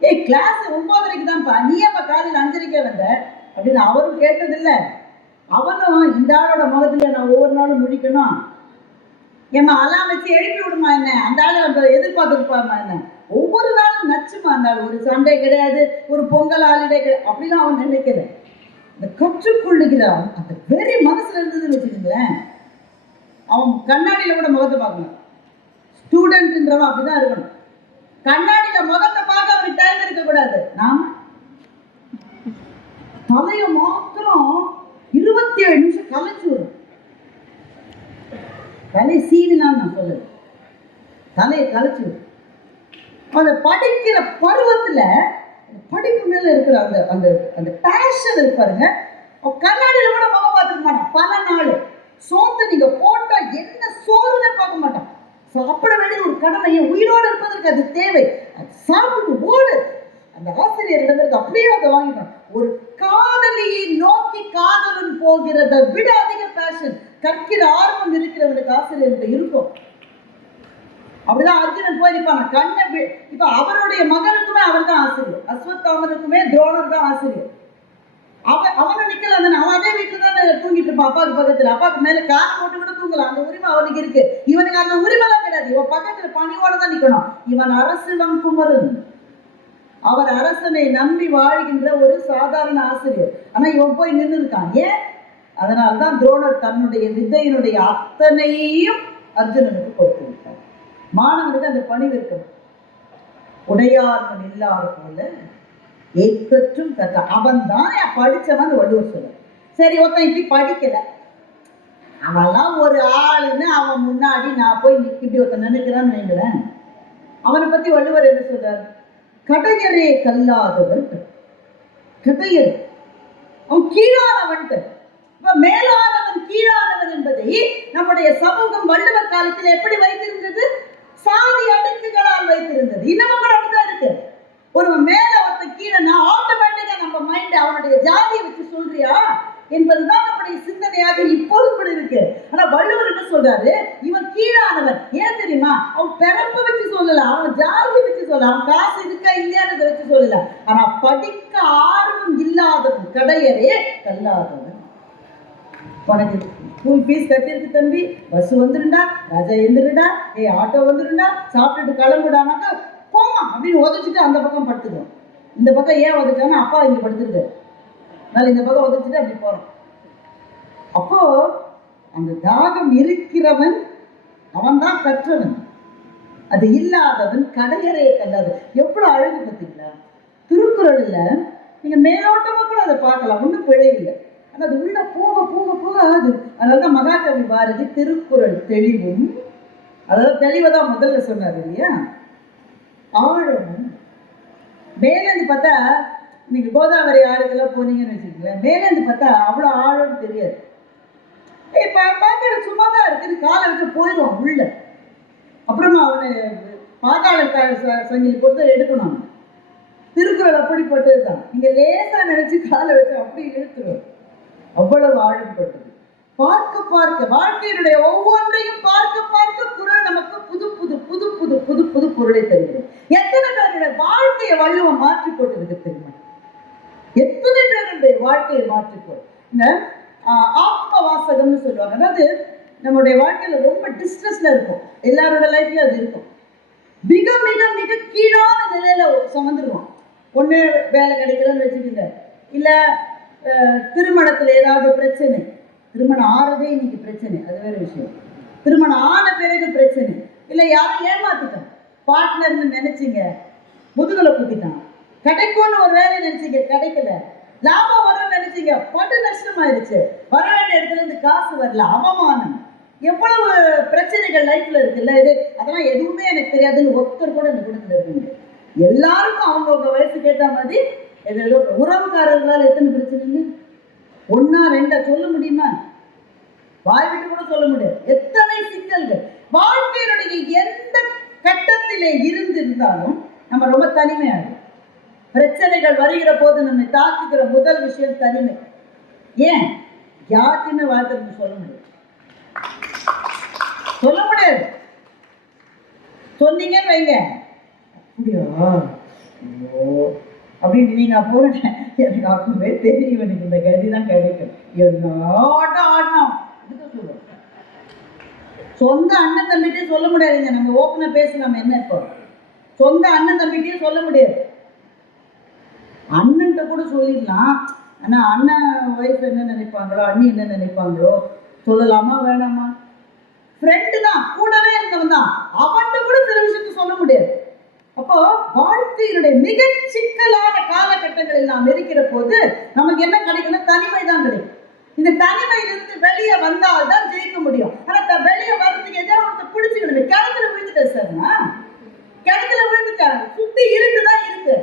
ஏய், கிளாஸ் 9:30க்கு தான்ப்பா, நீ அப்ப காலையில் 5:30 வந்த அப்படின்னு அவரும் கேட்டதில்லை. அவனும் இந்த ஆளோட முகத்துல நான் ஒவ்வொரு நாளும் முடிக்கணும், ஏமா அலாம் வச்சு எழுப்பி விடுமா என்ன, அந்த ஆளு எதிர்பார்த்துருப்பாமா என்ன, ஒவ்வொரு நாளும் நச்சுமா அந்த ஆள். ஒரு சண்டே கிடையாது, ஒரு பொங்கல் ஹாலிடே கிடையாது அப்படிலாம் அவன் நினைக்கல. இந்த கற்றுக்கொள்ளுகிறான் அந்த வெறி மனசுல இருந்ததுன்னு வச்சுக்கோங்களேன், அவன் கண்ணாடியில கூட முகத்தை பார்க்கணும். ஸ்டூடெண்ட்ன்றவன் அப்படிதான் இருக்கணும். கண்ணாடியில முகத்தை பார்க்க அவனுக்கு டைம் இருக்கக்கூடாது. நாம தலையை மாத்திரம் 27 நிமிஷம் கலைச்சு வரும். தலை சீவினான்னு நான் சொல்லுது, தலையை கலைச்சு வரும். அந்த படிக்கிற பருவத்துல படிப்பு மேல இருக்கிற அந்த அந்த அந்த பேஷன் இருப்பாருங்க. கண்ணாடியில கூட முகம் பார்த்துக்க மாட்டான். பல நாள் சோத்தை நீங்க போட்டா என்ன சோறுன்னு பார்க்க மாட்டான். சாப்பிட வேண்டிய ஒரு கடமை, உயிரோடு இருப்பதற்கு அது தேவை. அது சாப்பிட்டு ஓடு. அந்த ஆசிரியரிடமிருந்து அப்படியே அதை வாங்கிட்டான். ஒரு காதலியை நோக்கி காதலன் போகிறத விட அதிக பேஷன், கற்கிற ஆர்வம் இருக்கிறவனுக்கு ஆசிரியர்கிட்ட இருக்கும். அப்படிதான் அர்ஜுனன் போயிருப்பான். கண்ணை இப்ப அவருடைய மகனுக்குமே அவர் தான் ஆசிரியர், அஸ்வத்தாமனுக்குமே துரோணர் தான் ஆசிரியர். அவனை நிக்கல, அவன் அதே வீட்டுல தான் தூங்கிட்டு இருப்பான் அப்பாவுக்கு பக்கத்துல. அப்பாவுக்கு மேல கார் போட்டு கூட தூங்கலாம், அந்த உரிமை அவனுக்கு இருக்கு. இவனுக்கு அந்த உரிமை எல்லாம் கிடையாது. இவன் பக்கத்துல பணியோட தான் நிக்கணும். இவன் அரசிடம் குமரன், அவர் அரசனை நம்பி வாழ்கின்ற ஒரு சாதாரண ஆசிரியர். ஆனா இவன் போய் நின்று இருக்கான். ஏன்? அதனால்தான் துரோணர் தன்னுடைய வித்தையினுடைய அத்தனையும் அர்ஜுனனுக்கு கொடுத்து விட்டார். மாணவனுக்கு அந்த பணிவு இருக்கணும். உடையார்மன் இல்லாத போல ஏக்கற்றும் கற்ற அவன் தான் படிச்சவன் வள்ளுவர் சொல்ல. சரி, ஒருத்தன் இப்படி படிக்கல, அவெல்லாம் ஒரு ஆளுன்னு அவன் முன்னாடி நான் போய் இப்படி ஒருத்தன் நினைக்கிறான்னு வேண்டுறேன். அவனை பத்தி வள்ளுவர் என்ன சொல்றார்? கடையரே கல்லாதவர். கடையர் அவன் கீழானவன். மேலானவன் கீழானவன் என்பதை நம்முடைய சமூகம் வள்ளுவர் காலத்தில் எப்படி வைத்திருந்தது? சாதி அடுக்குகளால் வைத்திருந்தது. இன்னமும் கூட அப்படிதான் இருக்கு. ஒரு மேல ஒருத்தர் கீழனா ஆட்டோமேட்டிக்கா நம்ம மைண்ட் அவனுடைய ஜாதியை வச்சு சொல்றியா என்பதுதான் நம்முடைய சிந்தனையாக இப்போது கூட இருக்கு. ஆனா வள்ளுவர் என்ன சொல்றாரு? இவன் கீழானவன். ஏன் தெரியுமா? அவன் பிறப்பை வச்சு சொல்லல, அவன் ஜாதியை வச்சு சொல்லல, அவன் காசு இருக்கா இல்லையானதை வச்சு சொல்லல. ஆனா படிக்க ஆர்வம் இல்லாதவன் கடையரே கல்லாதவன். உனக்கு ஸ்கூல் ஃபீஸ் கட்டிருக்கு தம்பி, பஸ் வந்துருண்டா, ராஜா எந்திருடா, ஆட்டோ வந்துருண்டா, சாப்பிட்டுட்டு கிளம்புடானாக்கா போமா அப்படின்னு உதச்சிட்டு அந்த பக்கம் படுத்துக்கிறோம். இந்த பக்கம் ஏன் உதச்சானா அப்பா இங்க படுத்துருக்காரு, அதனால இந்த பக்கம் உதச்சிட்டு அப்படி போறோம். அப்போ அந்த தாகம் இருக்கிறவன் அவன் தான் கற்றவன், அது இல்லாதவன் கடையரே கல்லாது. எவ்வளவு அழகு பார்த்தீங்களா திருக்குறள்ல? நீங்க மேலோட்டமா கூட அதை பார்க்கலாம், ஒன்றும் பிழை இல்லை. ஆனால் அது உள்ள போக போக போக ஆகுது. அதனாலதான் மகாகவி பாரதி திருக்குறள் தெளிவும், அதாவது தெளிவதான் முதல்ல சொன்னார் இல்லையா, ஆழமும். மேலேருந்து பார்த்தா நீங்க கோதாவரி ஆறுக்கெல்லாம் போனீங்கன்னு வச்சுக்கோங்களேன், மேலேருந்து பார்த்தா அவ்வளோ ஆழம் தெரியாது. பார்க்கற சும்மாதான் இருக்குது, காலை வச்சு போயிடுவான் உள்ள. அப்புறமா அவனை பாதாள சங்கிலி போட்டு எடுக்கணும். திருக்குறள் அப்படிப்பட்டதுதான். நீங்க லேசா நினைச்சு காலை வச்சு அப்படி இழுத்துரும். அவ்வளவு ஆழம்பட்டது. பார்க்க பார்க்க வாழ்க்கையினுடைய ஒவ்வொன்றையும் பார்க்க பார்க்க குறள் நமக்கு புது புது புது புது புது புது பொருளை தருகிறது. எத்தனை பேருடைய வாழ்க்கையை வள்ளுவம் மாற்றி போட்டிருக்கு தெரியுமா? எத்தனை பேருடைய வாழ்க்கையை மாற்றி போட்டு இந்த ஆத்ம வாசகம்னு சொல்லுவாங்க. அதாவது நம்மளுடைய வாழ்க்கையில ரொம்ப டிஸ்ட்ரெஸ்ல இருக்கும், எல்லாரோட லைஃப்லயும் அது இருக்கும். மிக மிக மிக கீழான நிலையில சுமந்துருவோம். ஒண்ணு வேலை கிடைக்கலன்னு வச்சுக்கோங்க, இல்ல திருமணத்துல ஏதாவது பிரச்சனை. திருமணம் ஆறதே இன்னைக்கு பிரச்சனை, அது வேற விஷயம். திருமணம் ஆன பிறகு பிரச்சனை, இல்ல யாரும் ஏமாத்திட்டான், பார்ட்னர்னு நினைச்சீங்க முதுகுல குத்திட்டான், கிடைக்கும்னு ஒரு வேலை நினைச்சீங்க கிடைக்கல, லாபம் வரும்னு நினைச்சீங்க பட்டு நஷ்டமாயிருச்சு, வர வேண்டிய இடத்துல இருந்து காசு வரல, அவமானம். எவ்வளவு பிரச்சனைகள் லைஃப்ல இருக்குல்ல. இது அதெல்லாம் எதுவுமே எனக்கு தெரியாதுன்னு ஒருத்தர் கூட இந்த குடும்பத்துல இருக்குங்க. எல்லாருக்கும் அவங்கவுங்க வயசுக்கு ஏற்ற மாதிரி ஏதோ உறவுக்காரர்களால் எத்தனை பிரச்சனை, ஒன்னா ரெண்டா சொல்ல முடியுமா? வாய் விட்டு கூட சொல்ல முடியாது. எத்தனை சிக்கல்கள் வாழ்க்கையினுடைய எந்த கட்டத்திலே இருந்திருந்தாலும் நம்ம ரொம்ப தனிமையாகும். பிரச்சனைகள் வருகிற போது நம்மை தாக்குகிற முதல் விஷயம் தனிமை. ஏன்? யாருக்குமே வாழ்க்கை சொல்ல முடியாது, சொல்ல முடியாது. சொன்னீங்கன்னு வைங்க, அப்படியா அப்படின்னு நீங்க போன எனக்கு அப்பவே தெரியும், எனக்கு இந்த கதி தான் கிடைக்கும். சொந்த அண்ணன் தம்பிட்டே சொல்ல முடியாதுங்க. நம்ம ஓப்பனா பேசலாம், என்ன இப்போ சொந்த அண்ணன் தம்பிட்டே சொல்ல முடியாது. அண்ணன்கிட்ட கூட சொல்லிடலாம், ஆனா அண்ணன் ஒய்ஃப் என்ன நினைப்பாங்களோ, அண்ணி என்ன நினைப்பாங்களோ, சொல்லலாமா வேணாமா? ஃப்ரெண்டு தான், கூடவே இருந்தவன் தான், அவன்கிட்ட கூட சில விஷயத்த சொல்ல முடியாது. அப்போ வாழ்க்கையினுடைய மிக சிக்கலான காலகட்டங்களில் நாம் இருக்கிற போது நமக்கு என்ன கிடைக்கணும்? தனிமை தான் கிடைக்கும். இந்த தனிமையிலிருந்து வெளியே வந்தால் தான் ஜெயிக்க முடியும். ஆனா வெளியே வர்றதுக்கு ஏதாவது ஒருத்தர் பிடிச்சிக்கணும். கிணத்துல விழுந்துட்டேன் சார்னா, கிணத்துல விழுந்துட்டாங்க, சுத்தி இருக்குதான் இருக்கு.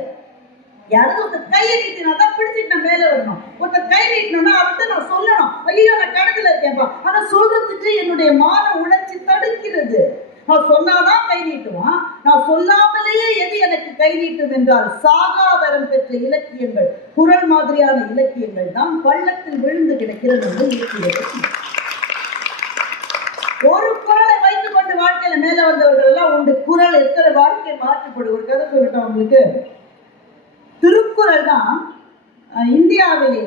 யாராவது ஒருத்தர் கையை நீட்டினா தான் பிடிச்சிட்டு நான் மேலே வரணும். ஒருத்தர் கை நீட்டணும்னா அவர்கிட்ட நான் சொல்லணும், ஐயோ நான் கிணத்துல இருக்கேன்ப்பா. ஆனா சொல்றதுக்கு என்னுடைய மான உணர்ச்சி தடுக்கிறது. நான் சொன்னாதான் கை நீட்டுவான், நான் சொல்லாமலேயே எது எனக்கு கை நீட்டும் என்றால் சாகாவரம் பெற்ற இலக்கியங்கள், குறள் மாதிரியான இலக்கியங்கள் தான் பள்ளத்தில் விழுந்து கிடக்கிற நம்ம இலக்கியங்கள். ஒரு குறளை வைத்துக் கொண்டு வாழ்க்கையில மேல வந்தவர்கள் எல்லாம் உண்டு. குறள் எத்தனை வாழ்க்கை மாற்றப்படும். ஒரு கதை சொல்லட்டும் உங்களுக்கு. திருக்குறள் தான் இந்தியாவிலே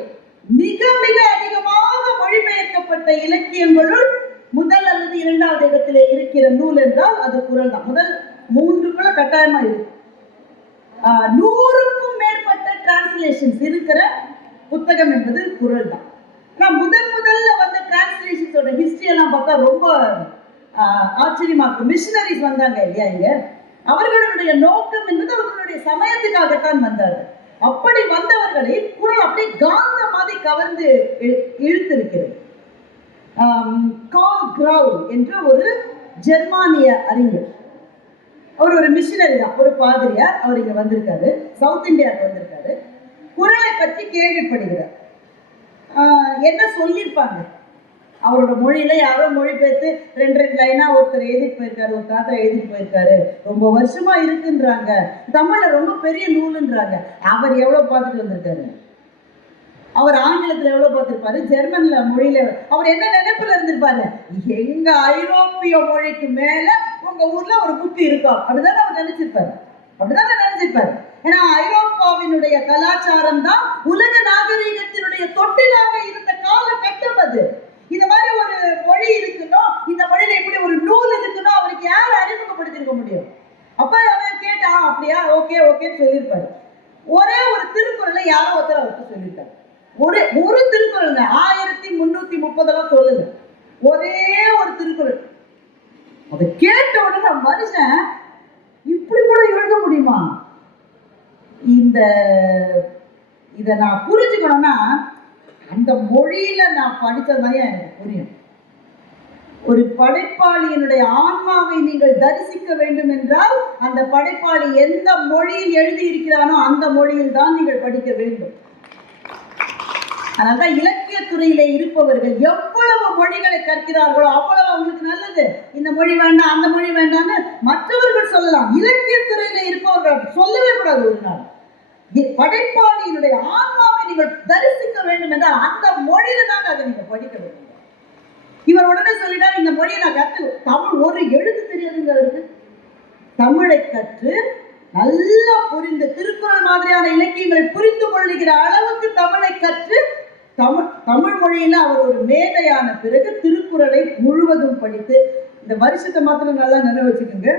மிக மிக அதிகமாக மொழிபெயர்க்கப்பட்ட இலக்கியங்களுள் முதல் அல்லது இரண்டாவது இடத்திலே இருக்கிற நூல் என்றால் அது குறள் தான். முதல் 3 கட்டாயமா இருக்கு. 100க்கும் மேற்பட்ட டிரான்ஸ்லேஷன்ஸ் இருக்கிற புத்தகம் என்பது குறள் தான். நான் முதல்ல வந்த டிரான்ஸ்லேஷன்ஸோட ஹிஸ்டரி எல்லாம் பார்த்தா ரொம்ப ஆச்சரியமா இருக்கும். மிஷனரிஸ் வந்தாங்க இல்லையா இங்க, அவர்களுடைய நோக்கம் என்பது அவர்களுடைய சமயத்துக்காகத்தான் வந்தார்கள். அப்படி வந்தவர்களை குறள் அப்படியே காந்த மாதிரி கவர்ந்து இழுத்திருக்கிறது. கார்ல் கிரவுல் என்ற ஒரு ஜெர்மானிய அறிஞர், அவர் ஒரு மிஷனரி தான், ஒரு பாதிரியார். அவர் இங்க வந்திருக்காரு, சவுத் இந்தியாவுக்கு வந்திருக்காரு. குறளை பற்றி கேள்விப்படுகிறார். என்ன சொல்லியிருப்பாங்க அவரோட மொழியில, யாரோ மொழிபெயர்த்து 2 லைனா ஒருத்தர் எழுதிட்டு போயிருக்காரு, ஒரு தாத்தா எழுதிட்டு போயிருக்காரு, ரொம்ப வருஷமா இருக்குன்றாங்க, தமிழ்ல ரொம்ப பெரிய நூலுன்றாங்க. அவர் எவ்வளவு பார்த்துட்டு வந்திருக்காரு, அவர் ஆங்கிலத்துல எவ்வளவு பார்த்திருப்பாரு, ஜெர்மன்ல மொழியில அவர் என்ன நினைப்புல இருந்திருப்பாரு, எங்க ஐரோப்பிய மொழிக்கு மேல உங்க ஊர்ல ஒரு புக்கு இருக்கும், அப்படிதான் அவர் நினைச்சிருப்பாரு. அப்படிதான் நினைச்சிருப்பாரு. ஏன்னா ஐரோப்பாவினுடைய கலாச்சாரம் தான் உலக நாகரீகத்தினுடைய தொட்டிலாக இருந்த காலகட்டம் அது. இந்த மாதிரி ஒரு மொழி இருக்கணும், இந்த மொழியில இப்படி ஒரு நூல் இருக்கணும், அவருக்கு யார் அறிமுகப்படுத்திருக்க முடியும்? அப்ப அவர் கேட்டா அப்படியா, ஓகே ஓகேன்னு சொல்லியிருப்பாரு. ஒரே ஒரு திருக்குறளை யாரோ ஒருத்தர் அவருக்கு சொல்லியிருக்காரு. ஒரு திருக்குறள் 1330 சொல்லல, ஒரே ஒரு திருக்குறள். அதை கேட்ட உடனே மனுஷன் இப்படி கூட எழுத முடியுமா? இத நான் புரிஞ்சுக்கணும்னா அந்த மொழியில நான் படித்ததான் எனக்கு புரியும். ஒரு படைப்பாளியினுடைய ஆன்மாவை நீங்கள் தரிசிக்க வேண்டும் என்றால் அந்த படைப்பாளி எந்த மொழியில் எழுதி இருக்கிறானோ அந்த மொழியில் தான் நீங்கள் படிக்க வேண்டும். அதனால்தான் இலக்கிய துறையிலே இருப்பவர்கள் எவ்வளவு மொழிகளை கற்கிறார்களோ அவ்வளவு அவங்களுக்கு நல்லது. இந்த மொழி வேண்டாம், அந்த மொழி வேண்டாம்னு மற்றவர்கள் சொல்லலாம். இலக்கிய துறையில இருப்பவர்கள் சொல்லவே கூடாது. ஒரு நாள் படைப்பாளியினுடைய ஆன்மாவை நீங்கள் தரிசிக்க வேண்டும் என்றால் அந்த மொழியில தாங்க அதை நீங்க படிக்க வேண்டும். இவர் உடனே சொல்லிட்டார், இந்த மொழியை நான் கற்று, தமிழ் ஒரு எழுத்து தெரியாதுங்க அவருக்கு. தமிழை கற்று நல்லா புரிந்து திருக்குறள் மாதிரியான இலக்கியங்களை புரிந்து கொள்ளுகிற அளவுக்கு தமிழை கற்று தமிழ் மொழியில அவர் ஒரு மேதையான பிறகு திருக்குறளை முழுவதும் படித்து, இந்த வருஷத்தை மாத்திரம் நல்லா நினைவு வச்சுக்கோங்க,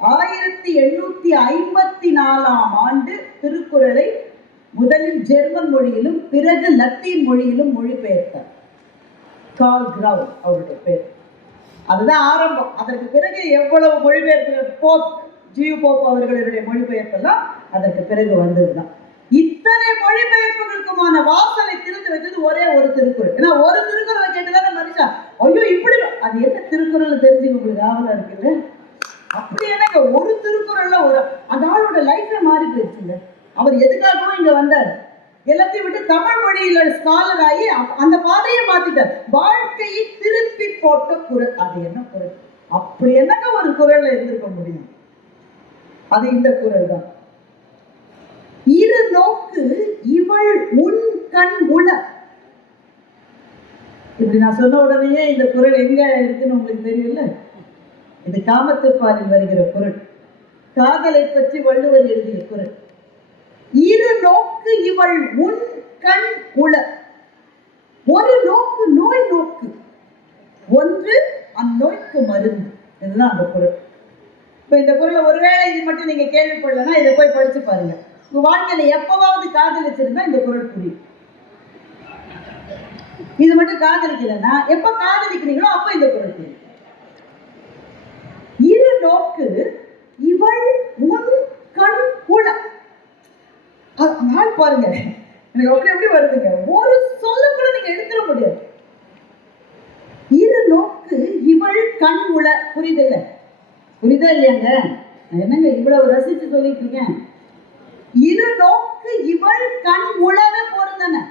1854 திருக்குறளை முதலில் ஜெர்மன் மொழியிலும் பிறகு லத்தீன் மொழியிலும் மொழிபெயர்த்தார். கார்ல் கிரவுல் அவருடைய பேர். அதுதான் ஆரம்பம். அதற்கு பிறகு எவ்வளவு மொழிபெயர்ப்பு, போப் அவர்களுடைய மொழிபெயர்ப்பெல்லாம் அதற்கு பிறகு வந்ததுதான். இத்தனை மொழிபெயர்ப்புகளுக்குமான வாசலை திறந்து வைத்தது ஒரே ஒரு திருக்குறள். ஏன்னா ஒரு திருக்குறளை கேட்டுதான் மனுஷா ஐயோ இப்படி அது என்ன திருக்குறள் தெரிஞ்சு உங்களுக்கு ஆவலா இருக்குது. அப்படி என்னங்க ஒரு திருக்குறள்ல ஒரு அந்த ஆளோட லைஃபே மாறி போயிடுச்சுங்க. அவர் எதுக்காகவும் இங்க வந்தார், எல்லாத்தையும் விட்டு தமிழ் மொழியில ஸ்காலர் ஆகி அந்த பாதையை மாத்திட்டார். வாழ்க்கையை திருப்பி போட்ட குரல். அது என்ன குரல்? அப்படி என்னங்க ஒரு குரல்ல இருந்திருக்க முடியும்? அது இந்த குரல் தான். இரு நோக்கு இவள் உன் கண் உள. இப்படி நான் சொன்ன உடனே இந்த குரல் எங்க இருக்குன்னு உங்களுக்கு தெரியல. இது காமத்துப்பாலில் வருகிற குரல். காதலை பற்றி வள்ளுவர் எழுதிய குரல். இரு நோக்கு இவள் உன் கண் உள. ஒரு நோக்கு நோய் நோக்கு, ஒன்று அந்நோய்க்கு மருந்து. இதுதான் அந்த குரல். இப்ப இந்த குரலை ஒருவேளை இது மட்டும் நீங்க கேள்விப்படலன்னா இதை போய் படிச்சு பாருங்க. உங்க வாழ்க்கையில எப்பவாவது காதலிச்சிருந்தா இந்த குரல் புரியும். இது மட்டும் காதலிக்கலன்னா எப்ப காதலிக்கிறீங்களோ அப்ப இந்த குரல் புரியும். இரு நோக்கு இவள் உன் கண் உள. நாள் பாருங்க, எனக்கு அப்படி எப்படி வருதுங்க. ஒரு சொல்ல கூட நீங்க எடுத்துட முடியாது. இரு நோக்கு இவள் கண் உள. புரியுது புரியுதா இல்லையாங்க? என்னங்க இவ்வளவு ரசிச்சு சொல்லிட்டு இருக்கேன். இரு நோக்கு இவள் கண் உளவே பொருந்தானே.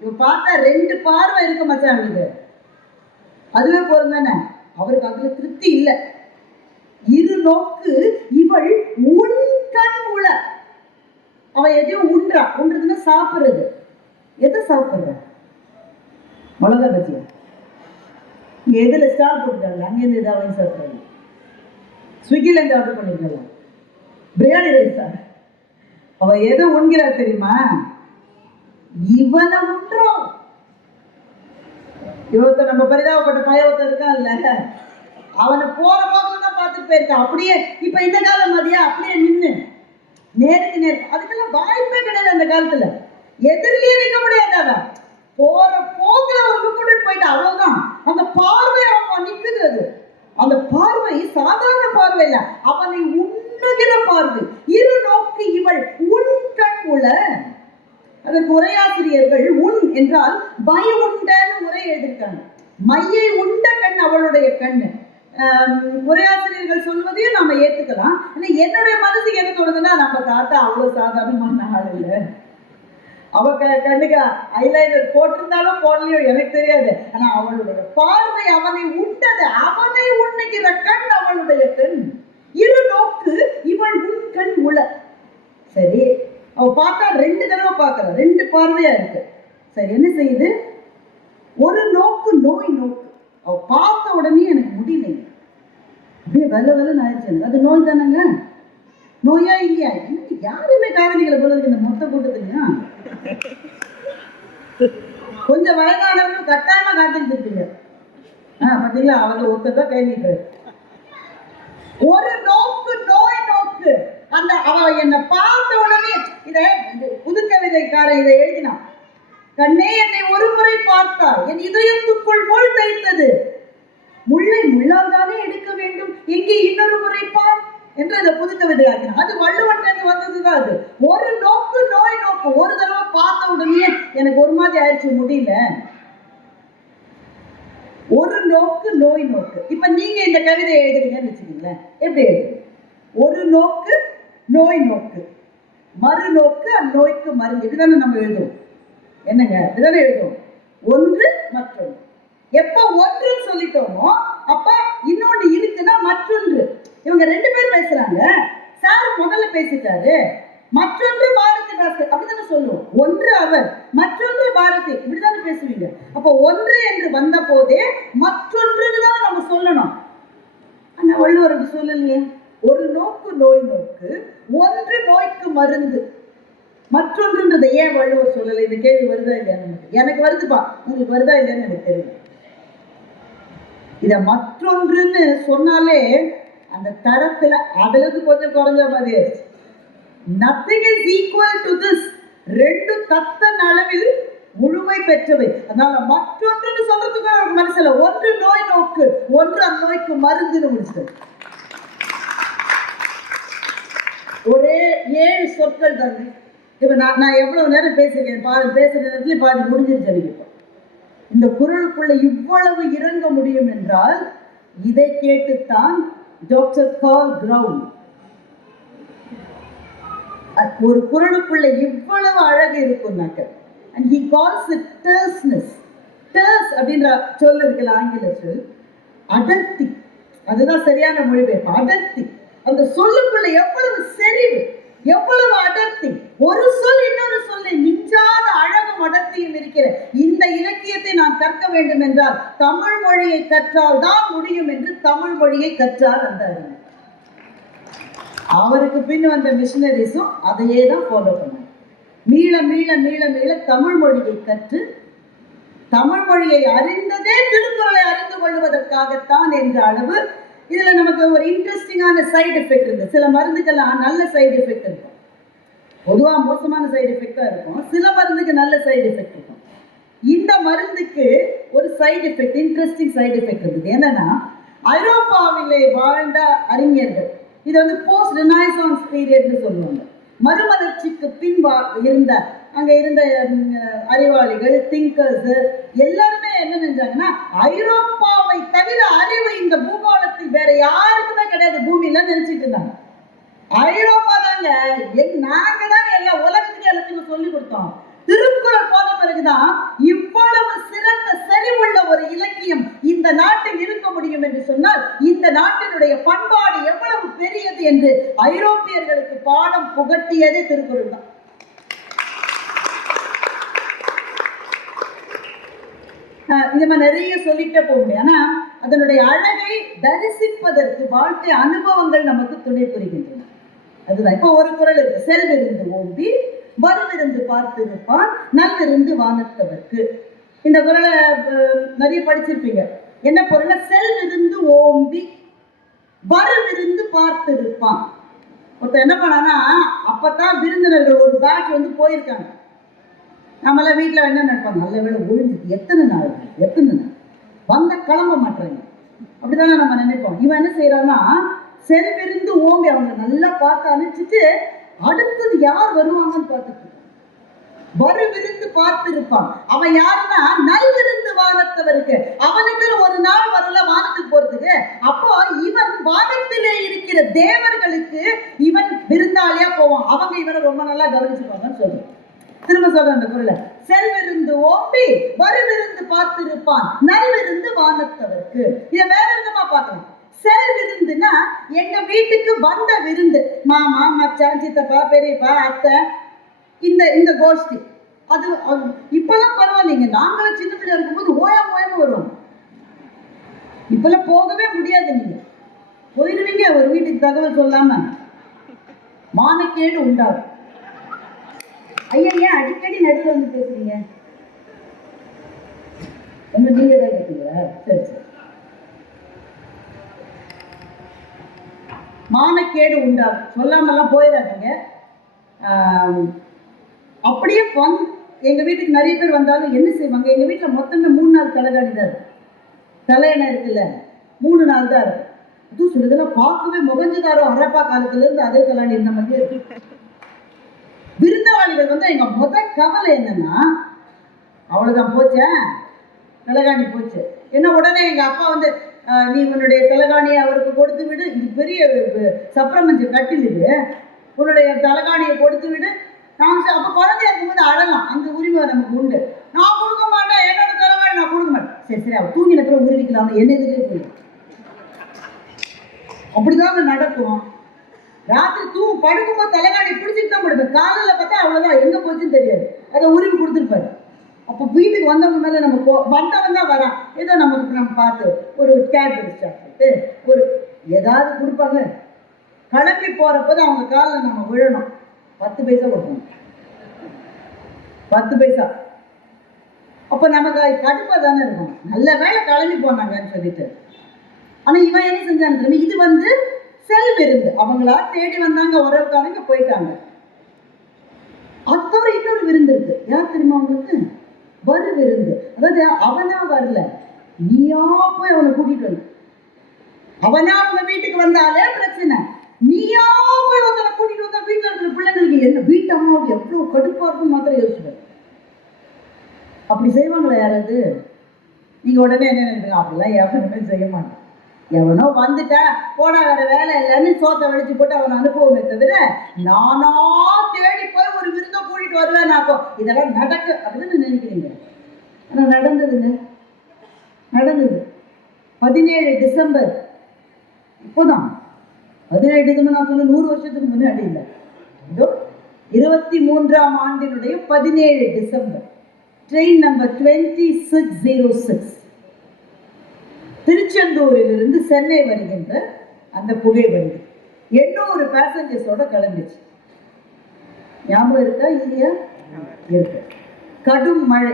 இவ பார்த்தா ரெண்டு பார்வை இருக்க மச்சான் அவனுக்கு, அதுவே பொருந்தானே. அவருக்கு அதுல திருப்தி இல்லை. இரு நோக்கு இவள் உன் கண் உள. அவ எதையோ உண்றா. உண்றதுன்னா சாப்பிடுறது. எதை சாப்பிடுற? மிளகா பஜ்ஜியா? இங்க எதுல ஸ்டால் போட்டுட்டாங்க, அங்கேருந்து ஏதாவது வாங்கி சாப்பிடுறாங்க. ஸ்விக்கில இருந்து ஆர்டர் பண்ணிருக்கலாம். பிரியாணி ரைஸா? அவ எதை உண்கிறா தெரியுமா? இவனை உண்றோம். இவத்த நம்ம பரிதாபப்பட்ட பயவத்த இருக்கான் இல்ல, அவனை போற போக்குல தான் பார்த்துட்டு போயிருக்கான். அப்படியே இப்ப இந்த காலம் மாதிரியா அப்படியே நின்று நேருக்கு நேர். அதுக்கெல்லாம் வாய்ப்பே கிடையாது அந்த காலத்துல. எதிரிலேயே நிற்க முடியாது. அவன் போற போக்குல ஒரு லுக்கிட்டு போயிட்டு அவ்வளவுதான். அந்த பார்வை அவன் நிக்குது. அது அந்த பார்வை சாதாரண பார்வை இல்ல, அவனை உண்ணுகிற பார்வை. இரு நோக்கு இவள் உன் கண் உள. அதற்கு உரையாசிரியர்கள் உன் என்றால் மை உண்டன்னு உரை எழுதியிருக்காங்க. மையை உண்ட கண் அவளுடைய கண்ணு. உரையாசிரியர்கள் சொல்வதையும் நாம ஏத்துக்கலாம். என்னுடைய மனசுக்கு என்ன தோணுதுன்னா, நம்ம தாத்தா அவ்வளவு சாதாரணமான ஆள் இல்லை. அவ கண்ணுக்கு ஐலைனர் போட்டிருந்தாலும் போடலையோ எனக்கு தெரியாது. ஆனா அவளுடைய பார்வை அவனை உண்டது. அவனை உண்ணுகிற கண் அவளுடைய கண். இரு நோக்கு இவள் உன் கண் உள. சரி, அவ பார்த்தா ரெண்டு தடவை பார்க்கற, ரெண்டு பார்வையா இருக்கு. சரி, என்ன செய்யுது? ஒரு நோக்கு நோய் நோக்கு. அவ பார்த்த உடனே எனக்கு முடியலைங்க, அப்படியே வெள்ளன்னு ஆயிடுச்சு. அது நோய் தானங்க? நோயா இல்லையா? யாருமே காதலிகளை போல இருக்கு இந்த மொத்த கூட்டத்துலயா? கொஞ்சம் வயதானவங்க கட்டாயமா காதலிச்சிருப்பீங்க. பாத்தீங்களா? அவங்க ஒருத்தர் கை நீட்டு. ஒரு நோக்கு நோய் நோக்கு. அந்த அவ என்னை பார்த்த உடனே இதை புதுக்கவிதைக்கார இதை எழுதினான். கண்ணே என்னை ஒரு முறை பார்த்தார், என் இதயத்துக்குள் முள் தைத்தது. முள்ளை முள்ளால் தானே எடுக்க வேண்டும், எங்கே இன்னொரு முறை பார் என்று அதை புதுக்கவிதை ஆக்கினான். அது வள்ளுவன் வந்ததுதான். அது ஒரு நோக்கு நோய் நோக்கு. ஒரு தடவை பார்த்த உடனே எனக்கு ஒரு மாதிரி ஆயிடுச்சு, முடியல. ஒரு நோக்கு நோய் நோக்கு. இப்ப நீங்க இந்த கவிதை எழுதுறீங்கன்னு வச்சுக்கீங்களேன், எப்படி எழுதுறீங்க? ஒரு நோக்கு நோய் நோக்கு, மறு நோக்கு அந்நோய்க்கு மருந்து. இப்படிதானே நம்ம எழுதுவோம். என்னங்க இப்படிதானே எழுதுவோம். ஒன்று மற்றொன்று. எப்ப ஒன்றுன்னு சொல்லிட்டோமோ அப்ப இன்னொன்று இருக்குன்னா மற்றொன்று. இவங்க ரெண்டு பேர் பேசுறாங்க. சார் முதல்ல பேசிட்டாரு, மற்றொன்று பாரதி பாஸ்கர் அப்படித்தானே சொல்லுவோம். ஒன்று அவர், மற்றொன்று பாரதி, இப்படித்தானே பேசுவீங்க. அப்ப ஒன்று என்று வந்த போதே மற்றொன்றுன்னு தான் நம்ம சொல்லணும். ஆனா வள்ளுவர் சொல்லலையே. ஒரு நோக்கு நோய் நோக்கு, ஒன்று நோய்க்கு மருந்து. மற்றொன்றுன்றதை ஏன் வள்ளுவர் சொல்லலை? இந்த கேள்வி வருதா இல்லையா? எனக்கு வருதுப்பா, உங்களுக்கு வருதா இல்லையான்னு எனக்கு தெரியும். இத மற்றொன்றுன்னு சொன்னாலே அந்த தரத்துல அதுல கொஞ்சம் குறைஞ்ச மாதிரி. Nothing is equal to this. ரெண்டு தத்தன் அளவில் முழுமை பெற்றவை. அதனால மற்றொன்று சொல்றதுக்கு மனசுல ஒன்று நோய் நோக்கு, ஒன்று அந்நோய்க்கு மருந்துன்னு முடிச்சது. ஒரே 7 சொற்கள் தானே. இப்ப நான் எவ்வளவு நேரம் பேசுகிறேன் பாரு, பேசுற நேரத்துல பாதி முடிஞ்சிருச்சு. இந்த குரலுக்குள்ள இவ்வளவு இறங்க முடியும் என்றால் இதை கேட்டுத்தான் டாக்டர் கார்ல் கிரவுன். ஒரு குரலுக்குள்ள இவ்வளவு அழகு இருக்கும்னாக்க. And he calls it terseness. Terse அப்படின்ற சொல் இருக்குல்ல, ஆங்கில சொல், அடர்த்தி. அதுதான் சரியான மொழிபெயர்ப்பு, அடர்த்தி. அந்த சொல்லுக்குள்ள எவ்வளவு செறிவு, எவ்வளவு அடர்த்தி. ஒரு சொல் இன்னொரு சொல்லை மிஞ்சாத அழகும் அடர்த்தியும் இருக்கிற இந்த இலக்கியத்தை நாம் கற்க வேண்டும் என்றால் தமிழ் மொழியை கற்றால் தான் முடியும் என்று தமிழ் மொழியை கற்றார் அந்த அறிஞர். அவருக்கு பின் வந்த மிஷனரிஸும் அதையே தான் ஃபாலோ பண்ணாங்க. மீள மீள மீள மீள தமிழ் மொழியை கற்று தமிழ் மொழியை அறிந்ததே திருக்குறளை அறிந்து கொள்வதற்காகத்தான் என்ற அளவு. இதுல நமக்கு ஒரு இன்ட்ரெஸ்டிங்கான சைடு எஃபெக்ட் இருக்கு. சில மருந்துக்கெல்லாம் நல்ல சைடு எஃபெக்ட் இருக்கும், பொதுவாக மோசமான சைடு எஃபெக்டா இருக்கும். சில மருந்துக்கு நல்ல சைடு எஃபெக்ட் இருக்கும். இந்த மருந்துக்கு ஒரு side effect, interesting side effect இருந்தது. என்னன்னா, ஐரோப்பாவிலே வாழ்ந்த அறிஞர்கள், இது வந்து போஸ்ட் ரினைசான்ஸ் பீரியட்னு சொல்லுவாங்க, மறுமலர்ச்சிக்கு பின் இருந்த அங்க இருந்த அறிவாளிகள், திங்கர்ஸ் எல்லாருமே என்ன நினைச்சாங்கன்னா, ஐரோப்பாவை தவிர அறிவு இந்த பூகோளத்தில் வேற யாருக்குமே கிடையாது பூமியில நினைச்சிட்டு இருந்தாங்க. ஐரோப்பா தாங்க, நாங்க தாங்க எல்லா உலகத்துக்கு எல்லாத்தையும் சொல்லி கொடுத்தோம். திருக்குறள் போன பிறகுதான் இவ்வளவு சிறந்த செறிவுள்ள ஒரு இலக்கியம் இந்த நாட்டில் இருக்க முடியும் என்று சொன்னால் இந்த நாட்டினுடைய பண்பாடு எவ்வளவு பெரியது என்று ஐரோப்பியர்களுக்கு பாடம் புகட்டியதே திருக்குறள் தான். இது நிறைய சொல்லிட்டே போக முடியும். ஆனா அதனுடைய அழகை தரிசிப்பதற்கு வாழ்க்கை அனுபவங்கள் நமக்கு துணை புரிகின்றன. அதுதான் இப்ப ஒரு குறள் இருக்கு, செல்விருந்து ஓம்பி வருவிருந்து பார்த்திருப்பான் நல்விருந்து வானத்தவர்க்கு. இந்த குறளை நிறைய படிச்சிருப்பீங்க. என்ன பொருள்? செல்விருந்து ஓம்பி வருவிருந்து பார்த்திருப்பான். ஒருத்தர் என்ன பண்ணானா, அப்பதான் விருந்தினர்கள் ஒரு பேட்ச் வந்து போயிருக்காங்க. நம்மளாம் வீட்டில் என்ன நினைப்பாங்க, நல்ல வேலை ஒழிஞ்சுது, எத்தனை நாள் வந்த கிளம்ப மாட்டாங்க, அப்படிதானே நம்ம நினைப்போம். இவன் என்ன செய்யறான்னா, செல்விருந்து ஓம்பி அவங்க நல்லா பார்த்து அனுப்பிச்சிட்டு அடுத்தது யார் வருவாங்கன்னு பார்த்துட்டு வருவிருந்து பார்த்திருப்பான். அவன் யாருன்னா நல்விருந்து வானத்தவருக்கு. அவனுக்கு ஒரு நாள் வரல வானத்துக்கு போறதுக்கு. அப்போ இவன் வானத்திலே இருக்கிற தேவர்களுக்கு இவன் விருந்தாளியா போவான். அவங்க இவனை ரொம்ப நல்லா கவனிச்சுப்பாங்கன்னு சொல்லுவான். திரும்ப சொல்ற அந்த குறளை, செல்விருந்து ஓம்பி வருவிருந்து பார்த்திருப்பான் நல்விருந்து வானத்தவருக்கு. இதை வேற விதமா பார்க்கலாம். செல் விருந்துனா எங்க வீட்டுக்கு வந்த விருந்து, மாமா மச்சான் சித்தப்பா பெரியப்பா அத்தை, இந்த கோஷ்டி. அது இப்பெல்லாம் பரவாயில்லைங்க. நாங்களும் சின்ன பிள்ளை இருக்கும்போது ஓயாம வருவோம். இப்பெல்லாம் போகவே முடியாது. நீங்க போயிருவீங்க ஒரு வீட்டுக்கு தகவல் சொல்லாம, மானக்கேடு உண்டாகும். ஐயா ஏன் அடிக்கடி நடுவில் வந்து பேசுறீங்க? நீங்க தான் கேட்டீங்களா? சரி சரி. மானக்கேடு உண்டாகும், சொல்லாமல்லாம் போயிடாதீங்க. அப்படியே எங்க வீட்டுக்கு நிறைய பேர் வந்தாலும் என்ன செய்வாங்க, எங்க வீட்டுல மொத்தமே 3 நாள் தலைகாணி தான் இருக்கும். தலையணை இருக்குல்ல, 3 நாள் தான் இருக்கும். அதுவும் சொல்லுதெல்லாம் பார்க்கவே முகஞ்சுதாரோ அரப்பா காலத்துல இருந்து அதே கல்யாணி இருந்த மாதிரி இருக்கு. விருந்தாளிகள் வந்து எங்க கவலை என்னன்னா, அவ்வளவுதான் போச்சே, தலைகாணி போச்சு. ஏன்னா உடனே எங்க அப்பா வந்து, நீ உன்னுடைய தலைகாணியை அவருக்கு கொடுத்து விடு, இது பெரிய சப்ரமஞ்ச கட்டில், இது உன்னுடைய தலைகாணியை கொடுத்து விடு. நான் அப்ப குழந்தைய இருக்கும்போது அழலாம், அந்த உரிமை நமக்கு உண்டு. நான் கொடுக்க மாட்டேன், என்னோட தலைகாணி நான் கொடுக்க மாட்டேன். சரி சரி, அவ தூங்கின பிறகு உருவிக்கலாம், என்ன இதுக்கே போயிடும். அப்படிதாங்க நடக்கும். ராத்திரி படுக்கும்போது தலைகாணி பிடிச்சிட்டு தான் படுப்பேன். காலையில் பார்த்தா அவ்வளோதான், எங்கே போச்சுன்னு தெரியாது. அதை உருவி கொடுத்துருப்பாரு. அப்போ வீட்டுக்கு வந்தவங்க மேலே நம்ம வந்தவன் தான் வரான், ஏதோ நம்ம பார்த்து ஒரு கேட்பரி சாப்பிட்டு ஒரு ஏதாவது கொடுப்பாங்க. கிளம்பி போகிறப்போது அவங்க காலில் நம்ம விழணும். 10 பைசா கொடுக்கணும், 10 பைசா. அப்போ நமக்கு கடுப்பாக தானே இருக்கும். நல்ல வேலை கிளம்பி போனாங்கன்னு சொல்லிட்டு. ஆனால் இவன் என்ன செஞ்சான்னு, இது வந்து செல் விருந்து. அவங்களா தேடி வந்தாங்க, உறவுக்காரங்க போயிட்டாங்க. அது தவிர இன்னொரு விருந்து இருக்கு. யார் தெரியுமா உங்களுக்கு? வரு விருந்து. அதாவது அவனா வரல, நீயா போய் அவனை கூட்டிட்டு வந்து. அவனா அவங்க வீட்டுக்கு வந்தாலே பிரச்சனை, நீயா போய் அவனை கூட்டிட்டு வந்தா வீட்டுல இருக்கிற பிள்ளைங்களுக்கு என்ன, வீட்டு அம்மாவுக்கு எவ்வளவு கடுப்பா இருக்கும் மாத்திரம் யோசிச்சுக்க. அப்படி செய்வாங்களா யாராவது? நீங்க உடனே என்ன நினைப்பீங்க, அப்படிலாம் யாருமே செய்ய மாட்டேன். எவனோ வந்துட்டா போனா வேற வேலை இல்லைன்னு சோத்தை வடிச்சு போட்டு அவனை அனுப்புவோமே தவிர நானா தேடி போய் ஒரு விருந்தை கூட்டிட்டு வருவேன் நாக்கோ இதெல்லாம் நடக்கு அப்படின்னு நினைக்கிறீங்க. ஆனா நடந்ததுங்க, நடந்தது. 17 டிசம்பர், இப்போதான் 17 டிசம்பர், நான் சொன்ன 100 வருஷத்துக்கு முன்னாடி இல்லை, இதோ 23ஆம் ஆண்டினுடைய 17 டிசம்பர், ட்ரெயின் நம்பர் 2606 திருச்செந்தூரிலிருந்து சென்னை வருகின்ற அந்த புகை வண்டி 800 பேசஞ்சர்ஸோட கிளம்பிச்சு. ஞாபகம் இருக்கா இல்லையா? இருக்கு. கடும் மழை.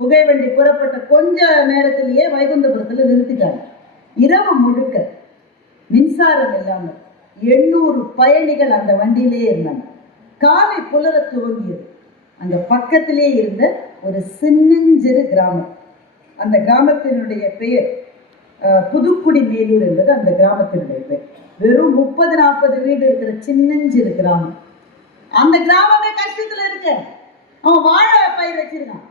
புகை வண்டி புறப்பட்ட கொஞ்ச நேரத்திலேயே வைகுந்தபுரத்தில் நிறுத்திட்டாங்க. இரவு முழுக்க மின்சாரம் இல்லாமல் 800 பயணிகள் அந்த வண்டியிலே இருந்தாங்க. காலை புலர துவங்கியது. அந்த பக்கத்திலே இருந்த ஒரு சின்னஞ்சிறு கிராமம், அந்த கிராமத்தினுடைய பெயர் புதுக்குடி மேலூர் என்பது அந்த கிராமத்தினுடைய பெயர். வெறும் 30-40 வீடு இருக்கிற சின்னஞ்சிறு கிராமம். அந்த கிராமமே கஷ்டத்துல இருக்கு. அவன் வாழை பயிர் வச்சிருக்கான்.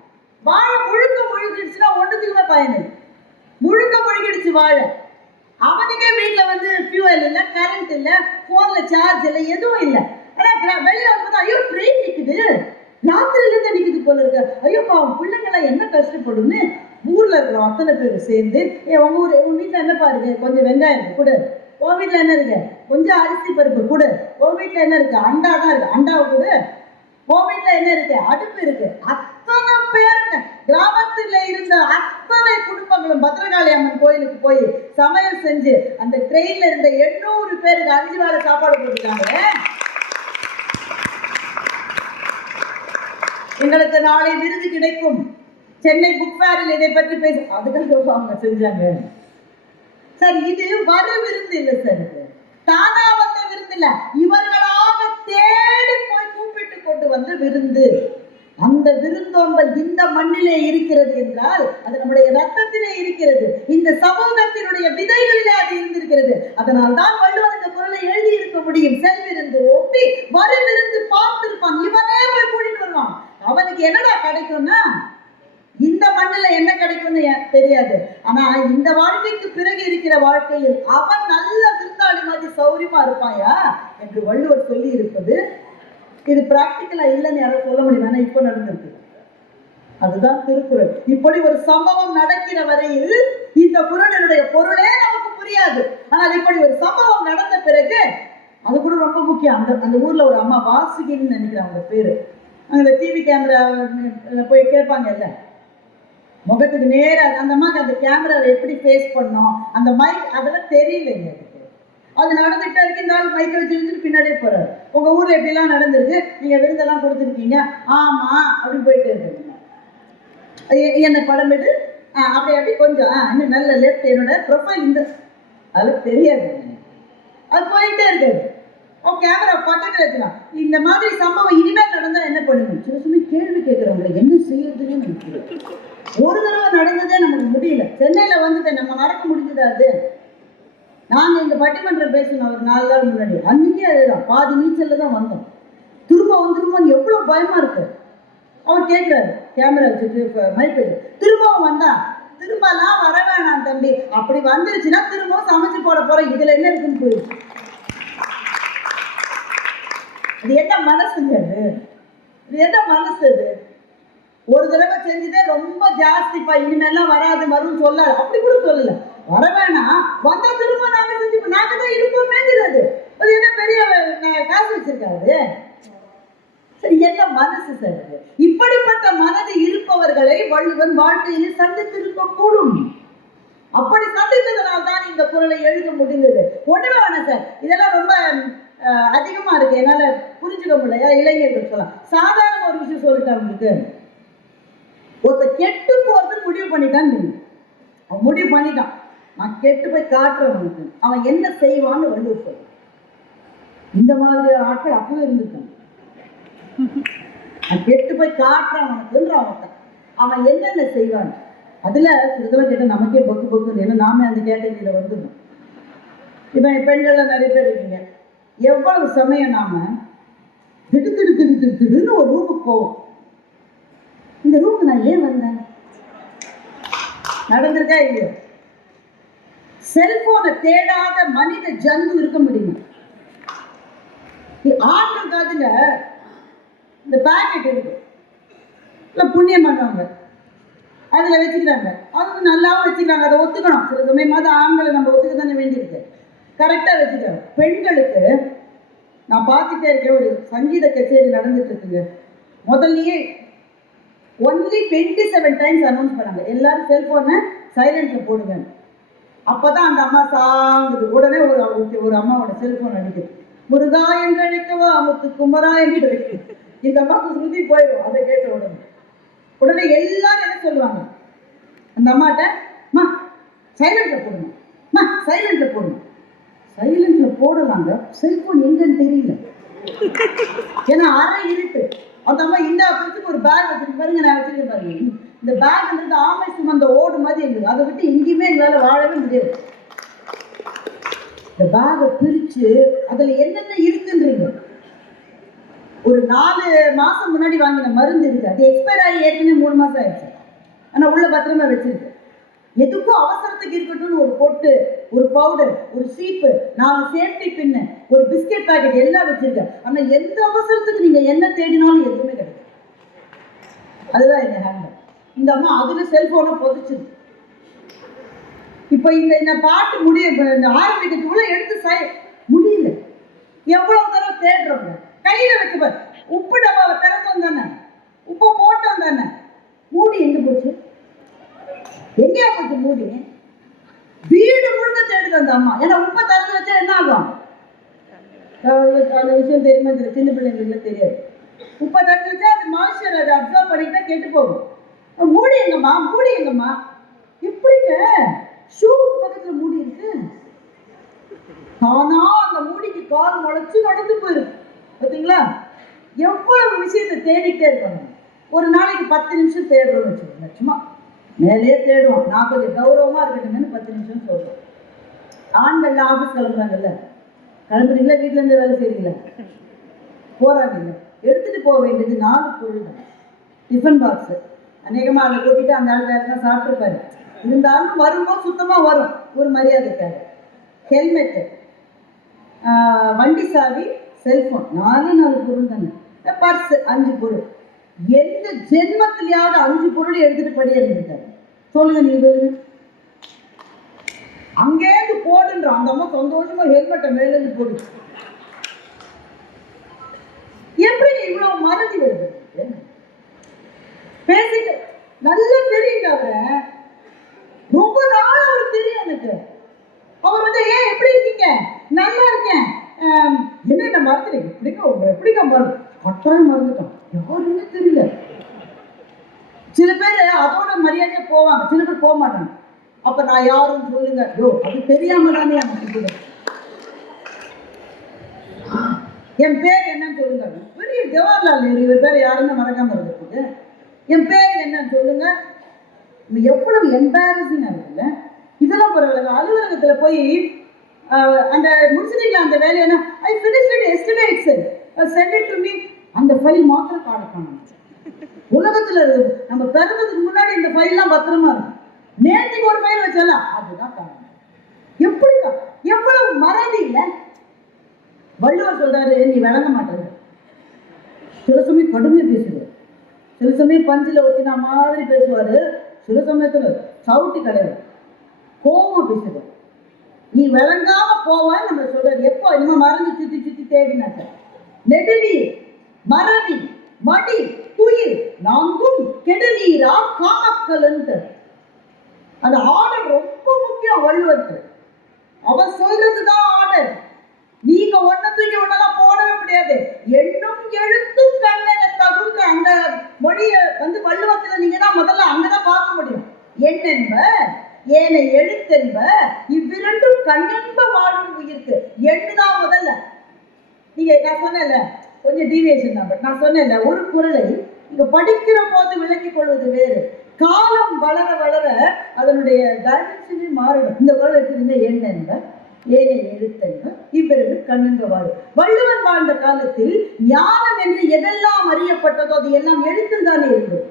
வாழை முழுகிடுச்சுன்னா ஒன்றுத்துக்குமே பயன். முழுக்க முழுகிடுச்சு வாழை. அவனுக்கே வீட்டுல வந்து ஃபியூவல் இல்லை, கரண்ட் இல்லை, போன்ல சார்ஜ் இல்லை, எதுவும் இல்லை. ஆனா வெளியில வந்து ஐயோ ட்ரெயின் நிக்குது, ராத்திரில இருந்து நிக்குது போல இருக்கு, ஐயோ அவன் பிள்ளைங்களாம் என்ன கஷ்டப்படும்னு ஊர்ல இருக்கிற அத்தனை பேர் சேர்ந்து உன் வீட்டுல என்ன பாருங்க, கொஞ்சம் வெங்காயம் கொடு, உன் வீட்டுல என்ன இருக்கு, கொஞ்சம் அரிசி பருப்பு கொடு, உன் வீட்டுல என்ன இருக்கு, அண்டா தான் இருக்கு, அண்டாவை கொடு, உன் வீட்டுல என்ன இருக்கு, அடுப்பு இருக்கு. அத்தனை பேருங்க, கிராமத்துல இருந்த அத்தனை குடும்பங்களும் பத்ரகாளி அம்மன் கோயிலுக்கு போய் சமையல் செஞ்சு அந்த ட்ரெயின்ல இருந்த 800 பேருக்கு 5 வேளை சாப்பாடு போட்டுட்டாங்க. எங்களுக்கு நாளை விருது கிடைக்கும், சென்னை புக் ஃபேரில் இதை பற்றி பேச, அதுக்காக அவங்க செஞ்சாங்க. சார் இது வர விருந்து இல்லை சார், இது தானா வந்த விருந்து இல்ல, இவர்களாக தேடி போய் கூப்பிட்டு கொண்டு வந்த விருந்து. அந்த விருந்தோம்பல் இந்த மண்ணிலே இருக்கிறது என்றால் அது நம்முடைய ரத்தத்திலே இருக்கிறது, இந்த சமூகத்தினுடைய விதைகளிலே அது இருந்திருக்கிறது. அதனால் தான் வள்ளுவர் இந்த குறளை எழுதி இருக்க முடியும். செல்விருந்து ஓப்பி வருவிருந்து பார்த்திருப்பான், இவனே போய் கூட்டிட்டு வருவான். அவனுக்கு என்னடா கிடைக்கும்னா இந்த மண்ணில் என்ன கிடைக்கும்னு தெரியாது. ஆனா இந்த வாழ்க்கைக்கு பிறகு இருக்கிற வாழ்க்கையில் அவன் நல்ல விருந்தாளி மாதிரி சௌரியமா இருப்பாயா என்று வள்ளுவர் சொல்லி இருப்பது. இது பிராக்டிக்கலா இல்லைன்னு யாரும் சொல்ல முடியும், ஆனா இப்ப நடந்திருக்கு. அதுதான் திருக்குறள். இப்படி ஒரு சம்பவம் நடக்கிற வரையில் இந்த குறளினுடைய பொருளே நமக்கு புரியாது. ஆனால் இப்படி ஒரு சம்பவம் நடந்த பிறகு அது கூட ரொம்ப முக்கியம். அந்த ஊர்ல ஒரு அம்மா வாசுகின்னு நினைக்கிறேன் அவங்க பேரு. அங்க டிவி கேமரா போய் கேட்பாங்கல்ல, முகத்துக்கு நேராக அந்த அம்மாக்கு அந்த கேமராவை எப்படி ஃபேஸ் பண்ணோம், அந்த மைக் அதெல்லாம் தெரியலைங்க. அது நடந்துகிட்டே இருக்கு. இந்த ஆள் மைக்கை வச்சு பின்னாடியே போறாரு. உங்க ஊர்ல எப்படிலாம் நடந்திருக்கு, நீங்க விருந்தெல்லாம் கொடுத்துருக்கீங்க, ஆமா அப்படின்னு போயிட்டே இருக்கீங்க. என்ன படம் எடு, அப்படி கொஞ்சம் இன்னும் நல்ல லெஃப்ட், என்னோட ப்ரொஃபைல் இந்த அதெல்லாம் தெரியாது, அது போயிட்டே இருக்காது. கேமரா பக்கத்தில் வச்சுக்கலாம். இந்த மாதிரி சம்பவம் இனிமேல் நடந்தா என்ன பண்ணுங்க, சில சமயம் கேள்வி கேட்கிறவங்களை என்ன செய்யறதுன்னு நினைக்கிறேன். ஒரு தடவை நடந்ததே நமக்கு முடியல. சென்னையில வந்துட்டு நம்ம நடக்க முடிஞ்சது. அது நாங்க இங்க பட்டிமன்றம் பேசணும் ஒரு 4 நாள் முன்னாடி, அன்னைக்கே அதுதான் பாதி நீச்சல்ல தான் வந்தோம். திரும்பவும் எவ்வளவு பயமா இருக்கு. அவர் கேட்கிறாரு கேமரா வச்சுட்டு மைக் வச்சு, திரும்பவும் வந்தா திரும்பலாம் வர வேணாம் தம்பி, அப்படி வந்துருச்சுன்னா திரும்பவும் சமைச்சு போட போறோம், இதுல என்ன இருக்குன்னு போயிடுச்சு. இது என்ன மனசுங்க, இது என்ன மனசு? இது ஒரு தடவை செஞ்சுட்டே ரொம்ப ஜாஸ்திப்பா, இனிமேலாம் வராது வரும் சொல்ல, அப்படி கூட சொல்லல, வர வேணாம், வந்தா திரும்ப நாங்க செஞ்சு நாங்க தான் இருப்போமேங்கிறது. அது என்ன பெரிய காசு வச்சிருக்காரு. சரி, என்ன மனசு சார்? இப்படிப்பட்ட மனது இருப்பவர்களை வள்ளுவன் வாழ்க்கையில் சந்தித்திருக்க கூடும். அப்படி சந்தித்ததனால் தான் இந்த குறளை எழுத முடிந்தது. ஒண்ணுமே வேணாம் சார், இதெல்லாம் ரொம்ப அதிகமா இருக்கு, என்னால புரிஞ்சுக்க முடியல. இளைஞர்கள் சொல்லலாம், சாதாரண ஒரு விஷயம் சொல்லிட்டேன் உங்களுக்கு. ஒருத்த கெட்டு போறது முடிவு பண்ணிட்டான், அவன் முடிவு பண்ணிட்டான், நான் கெட்டு போய் காட்டுறவனுக்கு அவன் என்ன செய்வான்னு வள்ளுவர் சொல்ல. இந்த மாதிரி ஆட்கள் அப்பவே இருந்துட்டான். நான் கெட்டு போய் காட்டுறவனுக்குன்ற அவன் என்னென்ன செய்வான். அதுல சிலதெல்லாம் கேட்ட நமக்கே பக்கு பக்கு, ஏன்னா நாமே அந்த கேட்டகரியில வந்துடும். இப்ப பெண்கள்ல நிறைய பேர் இருக்கீங்க, எவ்வளவு சமயம் நாம திடுன்னு ஒரு ரூமுக்கு போவோம். இந்த ரூமுக்கு நான் ஏன் வந்தேன், நடந்திருக்கா இல்லையோ? செல்போனை தேடாத மனித ஜந்து இருக்க முடியுமா? ஆண்கள் காதுல இந்த பேக்கெட் இருக்கு, இல்லை புண்ணியம் பண்ணுவாங்க, அதில் வச்சுக்கிறாங்க. அது நல்லாவும் வச்சுக்கிறாங்க, அதை ஒத்துக்கணும். சில சமயமாவது ஆண்களை நம்ம ஒத்துக்க தானே வேண்டியிருக்கு. கரெக்டாக வச்சுக்கிறாங்க. பெண்களுக்கு நான் பார்த்துட்டே இருக்கேன், ஒரு சங்கீத கச்சேரி நடந்துட்டு இருக்குங்க. முதல்லயே ஒன்லி 27 டைம்ஸ் அனௌன்ஸ் பண்ணாங்க, எல்லாரும் செல்போனை சைலண்ட்ல போடுங்க. அப்பதான் அந்த அம்மா சாங்குது. உடனே ஒரு அம்மாவோட செல்போன் அடிக்குது. முருகா என்று அழைக்கவா, முத்து குமரா என்று அழைக்குது. இந்த அம்மாவுக்கு சுருதி போயிடும் அதை கேட்ட உடனே எல்லாரும் என்ன சொல்லுவாங்க அந்த அம்மாட்ட, மா சைலண்ட்ல போடணும், மா சைலண்ட்ல போடணும். சைலண்ட்ல போடலாங்க, செல்போன் எங்கன்னு தெரியல. ஏன்னா அரை இருட்டு. அந்த அம்மா இந்த அப்பத்துக்கு ஒரு பேக் வச்சிருக்கு பாருங்க, நான் வச்சிருக்கேன் பாருங்க. இந்த பேக்ன்றது ஆமை சுமந்த ஓடு மாதிரி இருந்தது. அதை விட்டு எங்கேயுமே எங்களால் வாழவே முடியாது. இந்த பேகை பிரிச்சு அதுல என்னென்ன இருக்குன்றீங்க. ஒரு 4 மாசம் முன்னாடி வாங்கின மருந்து இருக்கு, அது எக்ஸ்பயர் ஆகி ஏற்கனவே 3 மாசம் ஆயிடுச்சு. ஆனா உள்ள பத்திரமா வச்சிருக்கு. எதுக்கும் அவசரத்துக்கு இருக்கட்டும்னு ஒரு பொட்டு, ஒரு பவுடர், ஒரு சீப்பு, 4 சேஃப்டி பின்னு, ஒரு பிஸ்கெட் பாக்கெட் எல்லாம் வச்சிருக்க. ஆனா எந்த அவசரத்துக்கு நீங்க என்ன தேடினாலும் எதுவுமே கிடையாது. அதுதான் இந்த ஹேண்ட். இந்த அம்மா அதுல செல்போனை பொதிச்சு இப்ப இந்த பாட்டு முடிய ஆரம்பிக்கிறதுக்குள்ள எடுத்து முடியல. எவ்வளவு தடவை தேடுறோங்க. கையில வச்சுப்பார், உப்பு டப்பாவை திறந்தோம் தானே, உப்பு போட்டோம் தானே, மூடி எங்க போச்சு, எங்கேயா போச்சு மூடி? வீடு முழுக்க தேடுது அந்த அம்மா. ஏன்னா உப்பை திறந்து வச்சா என்ன ஆகும்? அந்த விஷயம் தெரியுமா? சின்ன பிள்ளைங்களுக்கு தெரியாது. உப்பை திறந்து வச்சா அது மாய்ஸ்சர் அதை அப்சர்வ் பண்ணிட்டா கெட்டு போகும். மூடி எங்கம்மா, மூடி எங்கம்மா? எப்படிங்க ஷூவுக்கு பக்கத்துல மூடி இருக்கு? ஆனா அந்த மூடிக்கு கால் முளைச்சு நடந்து போயிருக்கு. பார்த்தீங்களா? எவ்வளவு விஷயத்தை தேடிட்டே இருப்பாங்க. ஒரு நாளைக்கு 10 நிமிஷம் தேடுறோம்னு வச்சுக்கோங்க. சும்மா மேலே தேடுவோம். நான் கொஞ்சம் கௌரவமா இருக்கட்டும்னு 10 நிமிஷம் சொல்றோம். ஆண்கள் ஆஃபீஸ் கிளம்புறாங்கல்ல, கிளம்புறீங்களா? வீட்டுல இருந்து வேலை செய்றீங்களா? போறாங்க. எடுத்துட்டு போக வேண்டியது 4 பொருள் தான். டிஃபன் பாக்ஸ் அநேகமா அதை கொட்டிட்டு அந்த ஆள் வேற தான் சாப்பிட்டுருப்பாரு. இருந்தாலும் வரும்போது சுத்தமா வரும், ஒரு மரியாதைக்காக. ஹெல்மெட்டு, வண்டி சாவி, செல்போன், 4 பொருள் தானே. பர்ஸ் 5 பொருள். எந்த ஜென்மத்திலேயாவது 5 பொருள் எடுத்துட்டு படி இருந்துட்டாரு? சொல்லுங்க நீங்க. அங்கேருந்து போடுன்ற அந்த அம்மா சந்தோஷமா ஹெல்மெட்டை மேல இருந்து போடு. எப்படி இவ்வளவு மறதி வருது? பேசிட்டு நல்லா தெரியுங்க. அவரை ரொம்ப நாள் அவருக்கு தெரியும் எனக்கு. அவர் வந்து ஏன் எப்படி இருக்கீங்க? நல்லா இருக்கேன். என்ன மறந்துட்டீங்க? எப்படிங்க மறந்து? கட்டாயம் மறந்துட்டோம். யாருன்னு தெரியல. சில பேர் அதோட மரியாதையா போவாங்க, சில பேர் போக மாட்டாங்க. அப்ப நான் யாருன்னு சொல்லுங்க. அது தெரியாம தானே என் பேர் என்னன்னு சொல்லுங்க. பெரிய ஜவஹர்லால் நேரு இவர் பேர் யாருன்னு மறக்காம இருக்கிறதுக்கு என் பேர் என்னன்னு சொல்லுங்க. எவ்வளவு எம்பாரசிங்கா இருக்குல்ல. இதெல்லாம் பரவாயில்ல. அலுவலகத்துல போய் அந்த முடிச்சிட்டீங்களா அந்த வேலையை? ஐ finished it yesterday itself. Send it to me. அந்த ஃபைல் மாத்திரம் காணக்கான. உலகத்துல நம்ம பிறந்ததுக்கு முன்னாடி இந்த ஃபைல்லாம் பத்திரமா இருக்கும். நேற்றுக்கு ஒரு ஃபைல் வச்சாலும் அதுதான் காரணம். எப்படிக்கா எவ்வளவு மறதி இல்லை? வள்ளுவர் சொல்றாரு, நீ விளங்க மாட்டேங்க. சில சமயம் கடுமையா பேசுவார், சில சமயம் பஞ்சில ஒத்தினா மாதிரி பேசுவாரு, சில சமயத்துல சவுட்டி கலைவர் கோபம் பேசுவார். நீ விளங்காம போவான்னு நம்ம சொல்றாரு. எப்போ இனிமே மறந்து சுத்தி சுத்தி தேடினாக்க நெடுவி மறவி மடி துயில் நான்கும் கெடுநீரா காமக்கல். அந்த ஆர்டர் ரொம்ப முக்கியம் வள்ளுவருக்கு. அவர் சொல்றதுதான் ஆர்டர். நீங்க ஒன்ன தூக்கி ஒன்னெல்லாம் போடவே முடியாது. எண்ணும் எழுத்தும் கண்ணென தகுந்த அந்த மொழியை வந்து வள்ளுவத்துல நீங்க தான் முதல்ல அங்கதான் பார்க்க முடியும். எண்ணென்ப ஏனை எழுத்தென்ப இவ்விரண்டும் கண்ணென்ப வாழும் உயிர்க்கு. எண்ணுதான் முதல்ல. நீங்க நான் சொன்னேன்ல, கொஞ்சம் டீவியேஷன் தான். நான் சொன்னேன்ல, ஒரு குறளை இங்க படிக்கிற போது விளங்கிக் கொள்வது வேறு. காலம் வளர வளர அதனுடைய டைமென்ஷனே மாறிடும். இந்த குறள் எடுத்துக்கிட்ட எண்ணென்ப ஏனை எழுத்தென்ப இவ்விரண்டு கண்ணென்ப வாழும். வள்ளுவன் வாழ்ந்த காலத்தில் ஞானம் என்று எதெல்லாம் அறியப்பட்டதோ அது எல்லாம் எழுத்தில் தானே இருந்தது.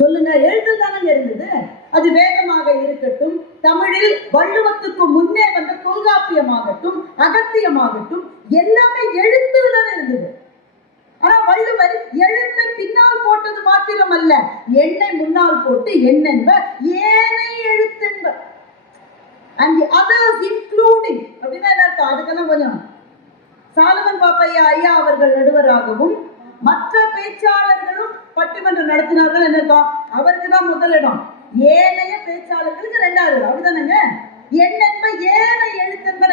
சொல்லுங்க, எழுத்தில் தானே இருந்தது. அது வேதமாக இருக்கட்டும், தமிழில் வள்ளுவத்துக்கு முன்னே வந்த தொல்காப்பியமாகட்டும், அகத்தியமாகட்டும், எல்லாமே எழுத்துல இருந்தது. ஆனா வள்ளுவர் எழுத்தை பின்னால் போட்டது மாத்திரம் அல்ல, எண்ணை முன்னால் போட்டு எண்ணென்ப ஏனை எழுத்தென்ப and the others including அப்படின்னா என்ன அர்த்தம்? அதுக்கெல்லாம் கொஞ்சம் சாலமன் பாப்பையா ஐயா அவர்கள் நடுவராகவும் மற்ற பேச்சாளர்களும் பட்டிமன்றம் நடத்தினார்கள். என்னப்பா, அவருக்கு தான் முதலிடம், ஏனைய பேச்சாளர்களுக்கு ரெண்டாவது, அப்படிதானங்க? எண்ணென்ப ஏனை எழுத்தென்ப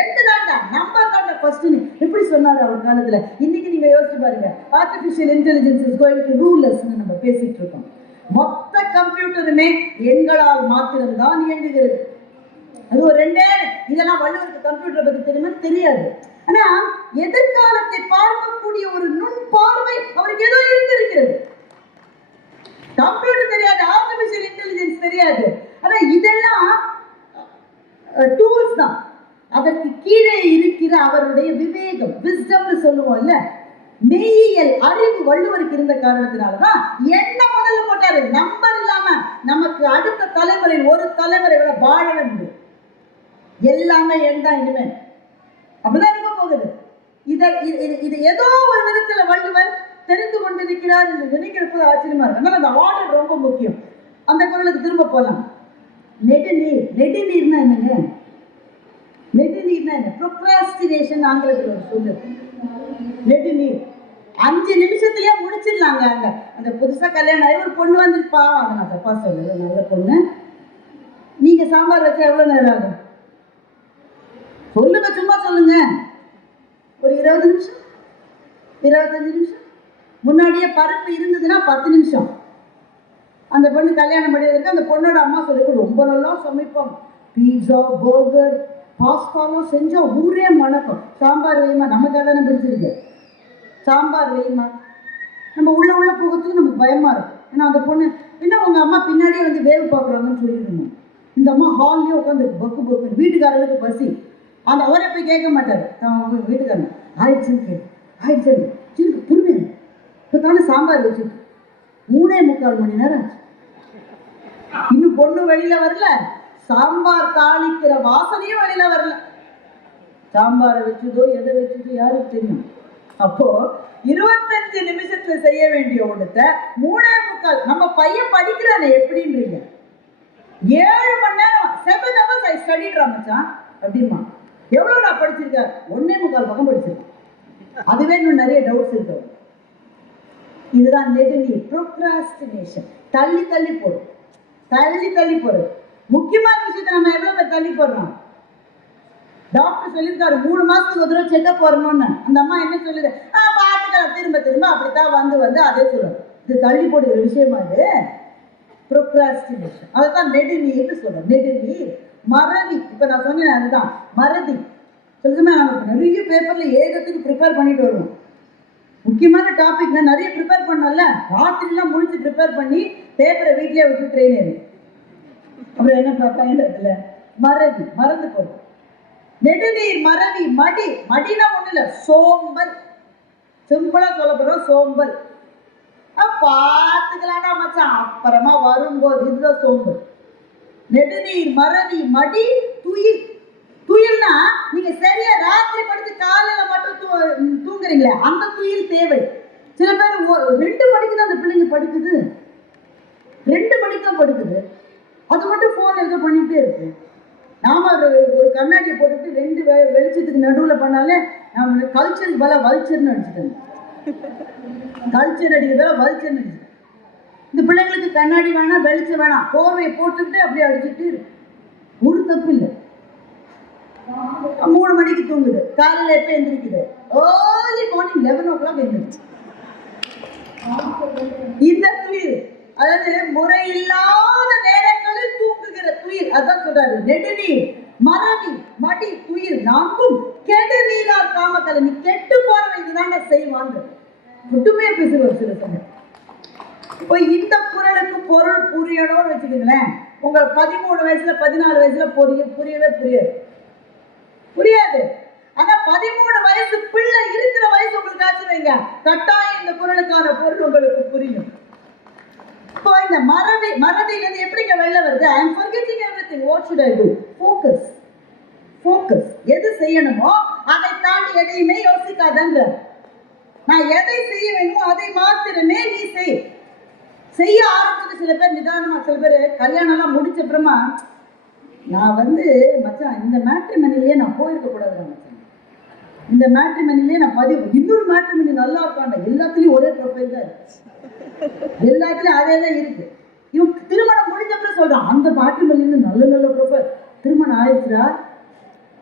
எண்டு தாண்டா, நம்பர் தாண்டா ஃபர்ஸ்ட் எப்படி சொன்னாரு அவர் காலத்துல. இன்னைக்கு நீங்க யோசிச்சு பாருங்க, artificial intelligence is going to rule us நம்ம பேசிட்டு இருக்கோம். மொத்த கம்ப்யூட்டருமே எண்களால் மாத்திரம்தான் இயங்குகிறது. அது ஒரு ரெண்டே, இதெல்லாம் வள்ளுவருக்கு கம்ப்யூட்டரை பத்தி தெரியுமா? தெரியாது. ஆனா எதிர்காலத்தை பார்க்கக்கூடிய ஒரு நுண் பார்வை அவருக்கு ஏதோ இருந்திருக்கிறது. கம்ப்யூட்டர் தெரியாது, ஆர்டிபிஷியல் இன்டெலிஜென்ஸ் தெரியாது, ஆனா இதெல்லாம் டூல்ஸ் தான். அதற்கு கீழே இருக்கிற அவருடைய விவேகம், விஸ்டம்னு சொல்லுவோம்ல, மெய்யியல் அறிவு வள்ளுவருக்கு இருந்த காரணத்தினாலதான் என்ன முதல்ல போட்டாரு. நம்பர் இல்லாம நமக்கு அடுத்த தலைமுறை ஒரு தலைமுறை விட வாழவே முடியும். எல்லாமே எண் தான் இனிமே, அப்படிதான் இருக்க போகுது. இது ஏதோ ஒரு விதத்துல வள்ளுவர் தெரிந்து கொண்டிருக்கிறார் என்று நினைக்கிறது ஆச்சரியமா இருக்கு. அதனால அந்த ஆர்டர் ரொம்ப முக்கியம். அந்த குரலுக்கு திரும்ப போலாம். நெடுநீர், நெடுநீர்னா என்னங்க? நெடுநீர்னா என்ன? ப்ரொக்ராஸ்டினேஷன் ஆங்கிலத்தில் ஒரு சொல்லு. நெடுநீர் 5 நிமிஷத்துலயே முடிச்சிடலாங்க. அந்த புதுசா கல்யாணம் ஆகி ஒரு பொண்ணு வந்துருப்பா, அதை நான் தப்பா சொல்லல, நல்ல பொண்ணு. நீங்க சாம்பார் வச்சா எவ்வளவு நேரம் ஆகும் சொல்லுங்க, சும்மா சொல்லுங்க. ஒரு 20 நிமிஷம், 25 நிமிஷம். முன்னாடியே பருப்பு இருந்ததுன்னா 10 நிமிஷம். அந்த பொண்ணு கல்யாணம் பண்ணியதுக்கு அந்த பொண்ணோட அம்மா சொல்லிட்டு ரொம்ப நல்லா சமைப்பாங்க. பீஸா, பர்கர், பாஸ்தாலாம் செஞ்சா ஊரே மணக்கும். சாம்பார் வைமா, நமக்கு அதானே பிடிச்சிருக்கு. சாம்பார் வைமா, நம்ம உள்ள போகிறதுக்கு நமக்கு பயமா இருக்கும். ஏன்னா அந்த பொண்ணு என்ன, உங்க அம்மா பின்னாடியே வந்து வேவு பார்க்குறாங்கன்னு சொல்லிடணும். இந்த அம்மா ஹால்லேயே உட்காந்து பக்கு பக்கு. வீட்டுக்காரருக்கு பசி, அந்த அவரை போய் கேட்க மாட்டாரு. வீட்டுக்காரன் ஆயிடுச்சுன்னு கேட்டு, ஆயிடுச்சு புரியுது. இப்போ தானே சாம்பார் வச்சுட்டு 3.25 மணி நேரம் ஆச்சு, இன்னும் பொண்ணு வெளியில வரல. சாம்பார் தாளிக்கிற வாசனையும் வெளியில வரல. சாம்பாரை வச்சதோ எதை வச்சதோ யாருக்கு தெரியும். அப்போ 25 நிமிஷத்துல செய்ய வேண்டிய ஒன்றத்தை 3.25. நம்ம பையன் படிக்கிறானே எப்படின்றீங்க? 7 மணி நேரம், 7 hours I studied மச்சான் அப்படிமா. எவ்வளவு நான் படிச்சிருக்கேன்? 1.25 பக்கம் படிச்சிருக்கேன். அதுவே இன்னும் நிறைய டவுட்ஸ் இருக்கு. இதுதான் நெடுநீர், ப்ரோக்ராஸ்டினேஷன். தள்ளி தள்ளி போடும், தள்ளி தள்ளி போடுறது. முக்கியமான விஷயத்தை நம்ம எவ்வளவு பேர் தள்ளி போடுறோம்? டாக்டர் சொல்லியிருக்காரு 3 மாசத்துக்கு ஒரு தடவை செக்கப் போறணும்னு. அந்த அம்மா என்ன சொல்லுது? பார்த்துக்கலாம், திரும்ப திரும்ப அப்படித்தான் வந்து அதே சொல்லுது. இது தள்ளி போடுகிற விஷயமா இது ப்ரோக்ராஸ்டினேஷன். அதுதான் நெடுநீர்னு சொல்றோம். நெடுநீர், மறதி. இப்ப நான் சொன்னேன் அதுதான் மறதி. சொல்லுமே, நம்ம நிறைய பேப்பர்ல ஏகத்துக்கு ப்ரிப்பேர் பண்ணிட்டு வருவோம். முக்கியமான டாபிக் நிறைய ப்ரிப்பேர் பண்ணல, ராத்திரிலாம் முழிச்சு ப்ரிப்பேர் பண்ணி பேப்பரை வீட்லயே விட்டு ட்ரெயின் ஏறி அப்புறம் என்ன பயன்படுத்தல, மறதி, மறந்து போகும். நெடுநீர், மறதி, மடி. மடினா ஒண்ணு இல்ல, சோம்பல். சிம்பிளா சொல்ல போறோம், சோம்பல். பார்த்துக்கலாம்டா மச்சான், அப்புறமா வரும்போது. இதுதான் சோம்பல். நெடுநீர், மறதி, மடி, துயில். துயில்னா நீங்க சரியா ராத்திரி படுத்து காலையில மட்டும் தூங்குறீங்களே, அந்த துயில் தேவை. சில பேர் 2 மணிக்கு தான் அந்த பிள்ளைங்க படுக்குது, 2 மணிக்கு தான் படுக்குது. அது மட்டும் போன் எதுவும் பண்ணிட்டே இருக்கு. நாம ஒரு கண்ணாடியை போட்டுட்டு 2 வெளிச்சத்துக்கு நடுவில் பண்ணாலே நம்ம கல்ச்சருக்கு பல வல்ச்சர்னு அடிச்சுட்டாங்க. கல்ச்சர் அடிக்கிறதால வல்ச்சர்னு அடிச்சுட்டேன். இந்த பிள்ளைங்களுக்கு கண்ணாடி வேணாம், வெளிச்சம் வேணாம், போர்வையை போட்டுட்டு அப்படியே அடிச்சுட்டு ஒரு தப்பு இல்லை. 3 மணிக்கு தூங்குது, காலையில் எப்போ எந்திரிக்குது? ஏர்லி மார்னிங் 11 o'clock எந்திரிச்சு. இந்த துயில், அதாவது முறையில்லாத நேரங்களில் தூங்குகிற துயில், அதான் சொல்றாரு. நெடுநீர், மறதி, மடி, துயில் 4ம் கெடுநீரார் காமக்கலை. நீ கெட்டு போறவை இதுதாங்க செய்வாங்க. ஒட்டுமையா பேசுவார் சில சமயம். இப்போ இந்த குரலுக்கு பொருள் புரியணும்னு வச்சுக்கோங்களேன். உங்க 13 வயசுல 14 வயசுல புரியவே புரியாது. ஆனா 13 வயசு பிள்ளை இருக்கிற வயசு உங்களுக்கு ஆச்சு வைங்க, கட்டாயம் இந்த குரலுக்கான பொருள் உங்களுக்கு புரியும். இப்போ இந்த மறதியிலிருந்து எப்படிங்க வெளில வருது? ஐ அம் forgetting everything. What should I do? Focus. எது செய்யணுமோ அதை தாண்டி எதையுமே யோசிக்காதன்ற. நான் எதை செய்ய வேணுமோ அதை மாத்திரமே நீ செய்ய ஆரம்பிச்சது. சில பேர் நிதானமா, சில பேர் கல்யாணம் எல்லாம் முடிச்ச அப்புறமா நான் மச்சான் இந்த மேட்ரிமனிலேயே நான் போயிருக்க கூடாது மச்சான், இந்த மேட்ரிமனிலேயே நான் இன்னொரு மேட்ரிமனி நல்லா இருக்காண்டா, எல்லாத்துலயும் ஒரே ப்ரொஃபைல் தான் இருக்கு, எல்லாத்துலயும் அதே தான் இருக்கு. இவன் திருமணம் முடிஞ்ச அப்புறம் சொல்றான் அந்த மேட்ரிமனில நல்ல நல்ல ப்ரொஃபைல், திருமணம் ஆயிடுச்சுடா.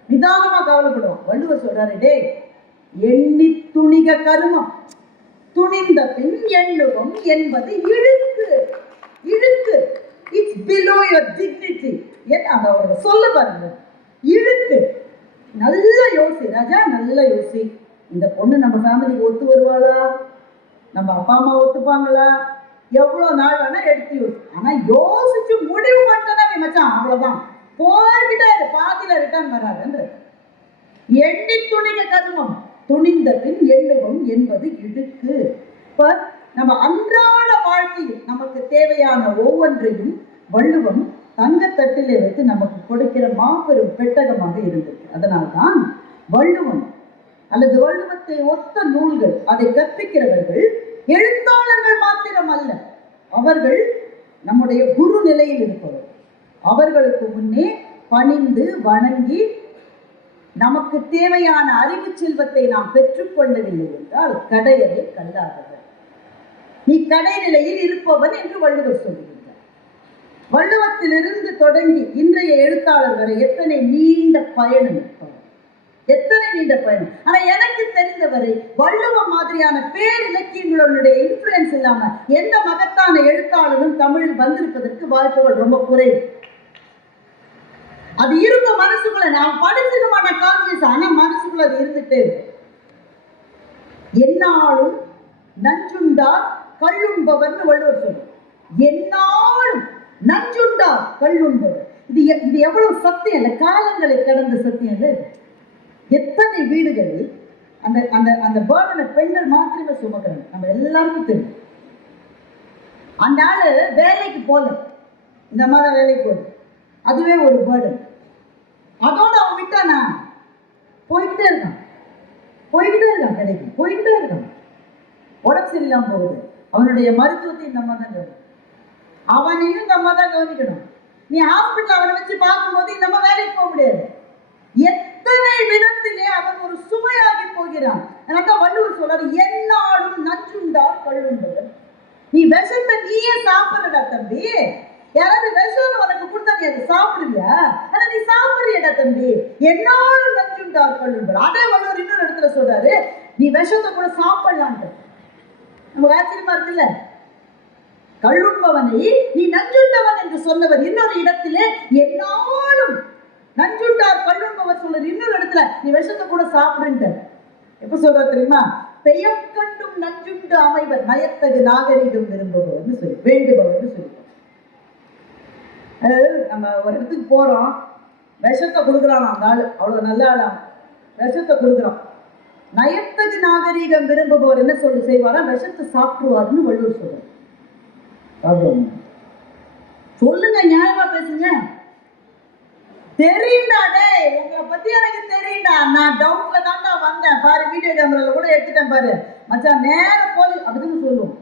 நிதானமா கவலைப்படுவோம். வள்ளுவர் சொல்றாரு, டே எண்ணி துணிக கருமம் துணிந்த பின் எண்ணுவோம் என்பது இழுக்கு. It's below your dignity. அவரோட சொல்ல பாருங்க, இழுக்கு. நல்ல யோசி ராஜா, நல்ல யோசி. இந்த பொண்ணு நம்ம ஃபேமிலிக்கு ஒத்து வருவாளா, நம்ம அப்பா அம்மா ஒத்துப்பாங்களா, எவ்வளவு நாள் வேணா எடுத்து யோசி. ஆனா யோசிச்சு முடிவு பண்ணிட்டா மச்சான் அவ்வளவுதான், போய்கிட்டே பாதியில ரிட்டர்ன் வராதுன்ற. எண்ணி துணிக கருமம் துணிந்த பின் எண்ணுவோம் என்பது இழுக்கு. இப்ப நம்ம அன்றாட வாழ்க்கையில் நமக்கு தேவையான ஒவ்வொன்றையும் வள்ளுவம் தங்கத்தட்டிலே வைத்து நமக்கு கொடுக்கிற மாபெரும் பெட்டகமாக இருந்திருக்கு. அதனால்தான் வள்ளுவம் அல்லது வள்ளுவத்தை ஒத்த நூல்கள், அதை கற்பிக்கிறவர்கள் எழுத்தாளர்கள் மாத்திரம் அல்ல, அவர்கள் நம்முடைய குரு நிலையில் இருப்பவர். அவர்களுக்கு முன்னே பணிந்து வணங்கி நமக்கு தேவையான அறிவு செல்வத்தை நாம் பெற்றுக்கொள்ளவில்லை என்றால் கடையரை கல்லாதவர், நீ கடைநிலையில் இருப்பவன் என்று வள்ளுவர் சொல்லுகிறார். வள்ளுவத்திலிருந்து தொடங்கி இன்றைய எழுத்தாளர் வரை எத்தனை நீண்ட பயணம், ஆனா எனக்கு தெரிந்தவரை வள்ளுவம் மாதிரியான பேரிலக்கியங்களுடைய இன்ஃபுளுன்ஸ் இல்லாம எந்த மகத்தான எழுத்தாளரும் தமிழில் வந்திருப்பதற்கு வாய்ப்புகள் ரொம்ப குறைவு. அது இருக்கும் மனசுக்குள்ள, நான் படிச்சுக்க மாட்டேன் கான்சியஸ், ஆனா மனசுக்குள்ள அது இருந்துட்டே இருக்கும். என்னாலும் நஞ்சுண்டார் கள்ளுண்பவர்னு வள்ளுவர் சொல்லுவார். என்னாலும் நஞ்சுண்டார் கள்ளுண்பவர். இது எவ்வளவு சத்தியம் இல்லை, காலங்களை கடந்த சத்தியம் இல்லை. எத்தனை வீடுகளில் அந்த அந்த அந்த பேர்டனை பெண்கள் மாத்திரமே சுமக்கிறாங்க, நம்ம எல்லாருக்கும் தெரியும். அந்த ஆளு வேலைக்கு போல, இந்த அம்மா தான் வேலைக்கு போகுது, அதுவே ஒரு பேர்டன். அதோட அவன் விட்டானா போய்கிட்டே இருக்கான் கடைக்கு போய்கிட்டே இருக்கான். உடம்பு சரியில்லாம போகுது, அவனுடைய மருத்துவத்தை இந்த அம்மா தான் கவனிக்கணும், அவனையும் இந்த அம்மா தான் கவனிக்கணும். நீ ஹாஸ்பிட்டல் அவனை வச்சு பார்க்கும்போது இந்த அம்மா வேலைக்கு போக முடியாது. எத்தனை விதத்திலே அவன் ஒரு சுமையாகி போகிறான். அதனால வள்ளுவர் சொல்றாரு, என்னாலும் நஞ்சுண்டார் கள்ளுண்டவர். நீ விஷத்தை நீயே சாப்பிடுறடா தம்பி, யாராவது விஷம் உனக்கு கொடுத்தா நீ அதை சாப்பிடுவியா? ஆனா நீ சாப்பிடுறியடா தம்பி, என்னாலும் நஞ்சுண்டார் கள்ளுண்டவர். அதே வள்ளுவர் இன்னொரு இடத்துல சொல்றாரு, நீ விஷத்தை கூட சாப்பிடலான்ட்டு. நமக்கு ஆச்சரியமா இருக்குல்ல, கள்ளுண்பவனை நீ நஞ்சுண்டவன் என்று சொன்னவர் இன்னொரு இடத்திலே என்னாலும் நஞ்சுண்டார் கள்ளுண்பவர் சொல்றது இன்னொரு இடத்துல நீ விஷத்தை கூட சாப்பிடுன்ட்டு. எப்ப சொல்ற தெரியுமா? பெயம் கண்டும் நஞ்சுண்டு அமைவர் நயத்தகு நாகரீகம் விரும்புபவர்னு சொல்லி வேண்டுபவர்னு சொல்லி. நம்ம ஒரு இடத்துக்கு போறோம், விஷத்தை கொடுக்குறான் அந்த ஆளு, அவ்வளவு நல்ல ஆளா விஷத்தை கொடுக்குறான். நயத்தகு நாகரீகம் விரும்புபவர் என்ன சொல்லி செய்வாரா? விஷத்தை சாப்பிடுவாருன்னு வள்ளுவர் சொல்றாரு. சொல்லுங்க, நியாயமா பேசுங்க. தெரியுண்டா, டே உங்களை பத்தி எனக்கு தெரியுண்டா, நான் டவுட்ல தான்டா வந்தேன் பாரு, வீடியோ கேமரால கூட எடுத்துட்டேன் பாரு மச்சான், நேரம் போலி அப்படின்னு சொல்லுவோம்.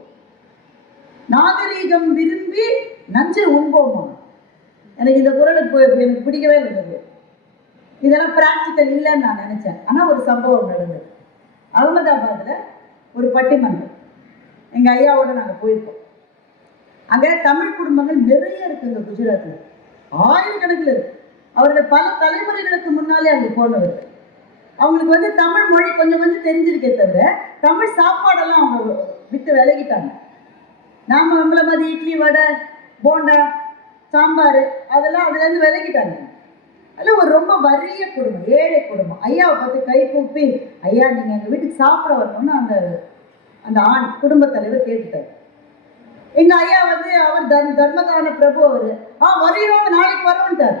நாகரீகம் விரும்பி நஞ்சை உண்போமா? எனக்கு இந்த குரலுக்கு எனக்கு பிடிக்கவே இல்லை. இதெல்லாம் பிராக்டிக்கல் இல்லைன்னு நான் நினைச்சேன். ஆனா ஒரு சம்பவம் நடந்தது. அகமதாபாத்ல ஒரு பட்டிமன்றம், எங்க ஐயாவோட நாங்க போயிருக்கோம். அங்க தமிழ் குடும்பங்கள் நிறைய இருக்குங்க குஜராத்ல, ஆயிரக்கணக்கில் இருக்கு. அவர்கள் பல தலைமுறைகளுக்கு முன்னாலே அங்கே போனவர்கள். அவங்களுக்கு தமிழ் மொழி கொஞ்சம் கொஞ்சம் தெரிஞ்சிருக்கே தவிர தமிழ் சாப்பாடெல்லாம் அவங்க விட்டு விலகிட்டாங்க. நாம நம்மள மாதிரி இட்லி வடை போண்டா சாம்பார் அதெல்லாம் அதுல இருந்து விலகிட்டாங்க. அதில் ஒரு ரொம்ப வறிய குடும்பம், ஏழை குடும்பம். ஐயாவை பார்த்து கை கூப்பி, ஐயா நீங்க எங்க வீட்டுக்கு சாப்பிட வரணும்னு அந்த அந்த ஆண் குடும்ப தலைவர் கேட்டுட்டார். எங்க ஐயா அவர் தர்மதான பிரபு, அவரு வரையோங்க நாளைக்கு வரோன்ட்டார்.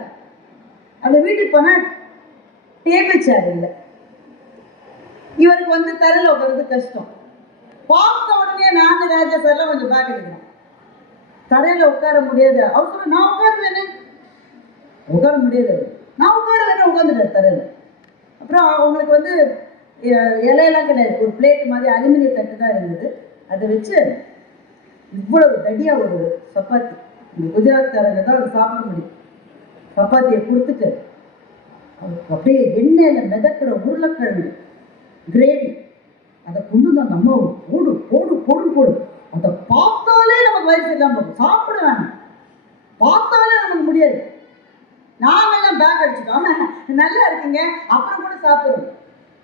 அந்த வீட்டுக்கு போனா டேபிள் சேர் இல்லை, இவருக்கு தரையில் உட்கார்றது கஷ்டம். பார்த்த உடனே நான் ராஜா சார்லாம் கொஞ்சம் பேக் எடுக்கணும். தரையில உட்கார முடியாது. அவர் சொல்ற நான் உட்காருவேனே, உட்கார முடியாது, நான் உட்கார வேணும், உட்காந்துட்டார் தரையில. அப்புறம் அவங்களுக்கு வந்து இலையெல்லாம் கிடையாது, ஒரு பிளேட் மாதிரி அலுமினிய தட்டு தான் இருந்தது. அதை வச்சு இவ்வளவு தடியா ஒரு சப்பாத்தி, இந்த குஜராத்காரங்க தான் அதை சாப்பிட முடியும், சப்பாத்தியை கொடுத்துட்டு அப்படியே எண்ணெயில மிதக்கிற உருளைக்கிழங்கு கிரேவி அதை கொண்டு வந்து அந்த அம்மா போடு போடு போடு போடு. அதை பார்த்தாலே நமக்கு வயசு இல்லாம போகும், சாப்பிட வேணும், பார்த்தாலே நமக்கு முடியாது. நாமெல்லாம் பேக் அடிச்சுட்டோம், நல்லா இருக்குங்க அப்புறம் கூட சாப்பிடுறோம்.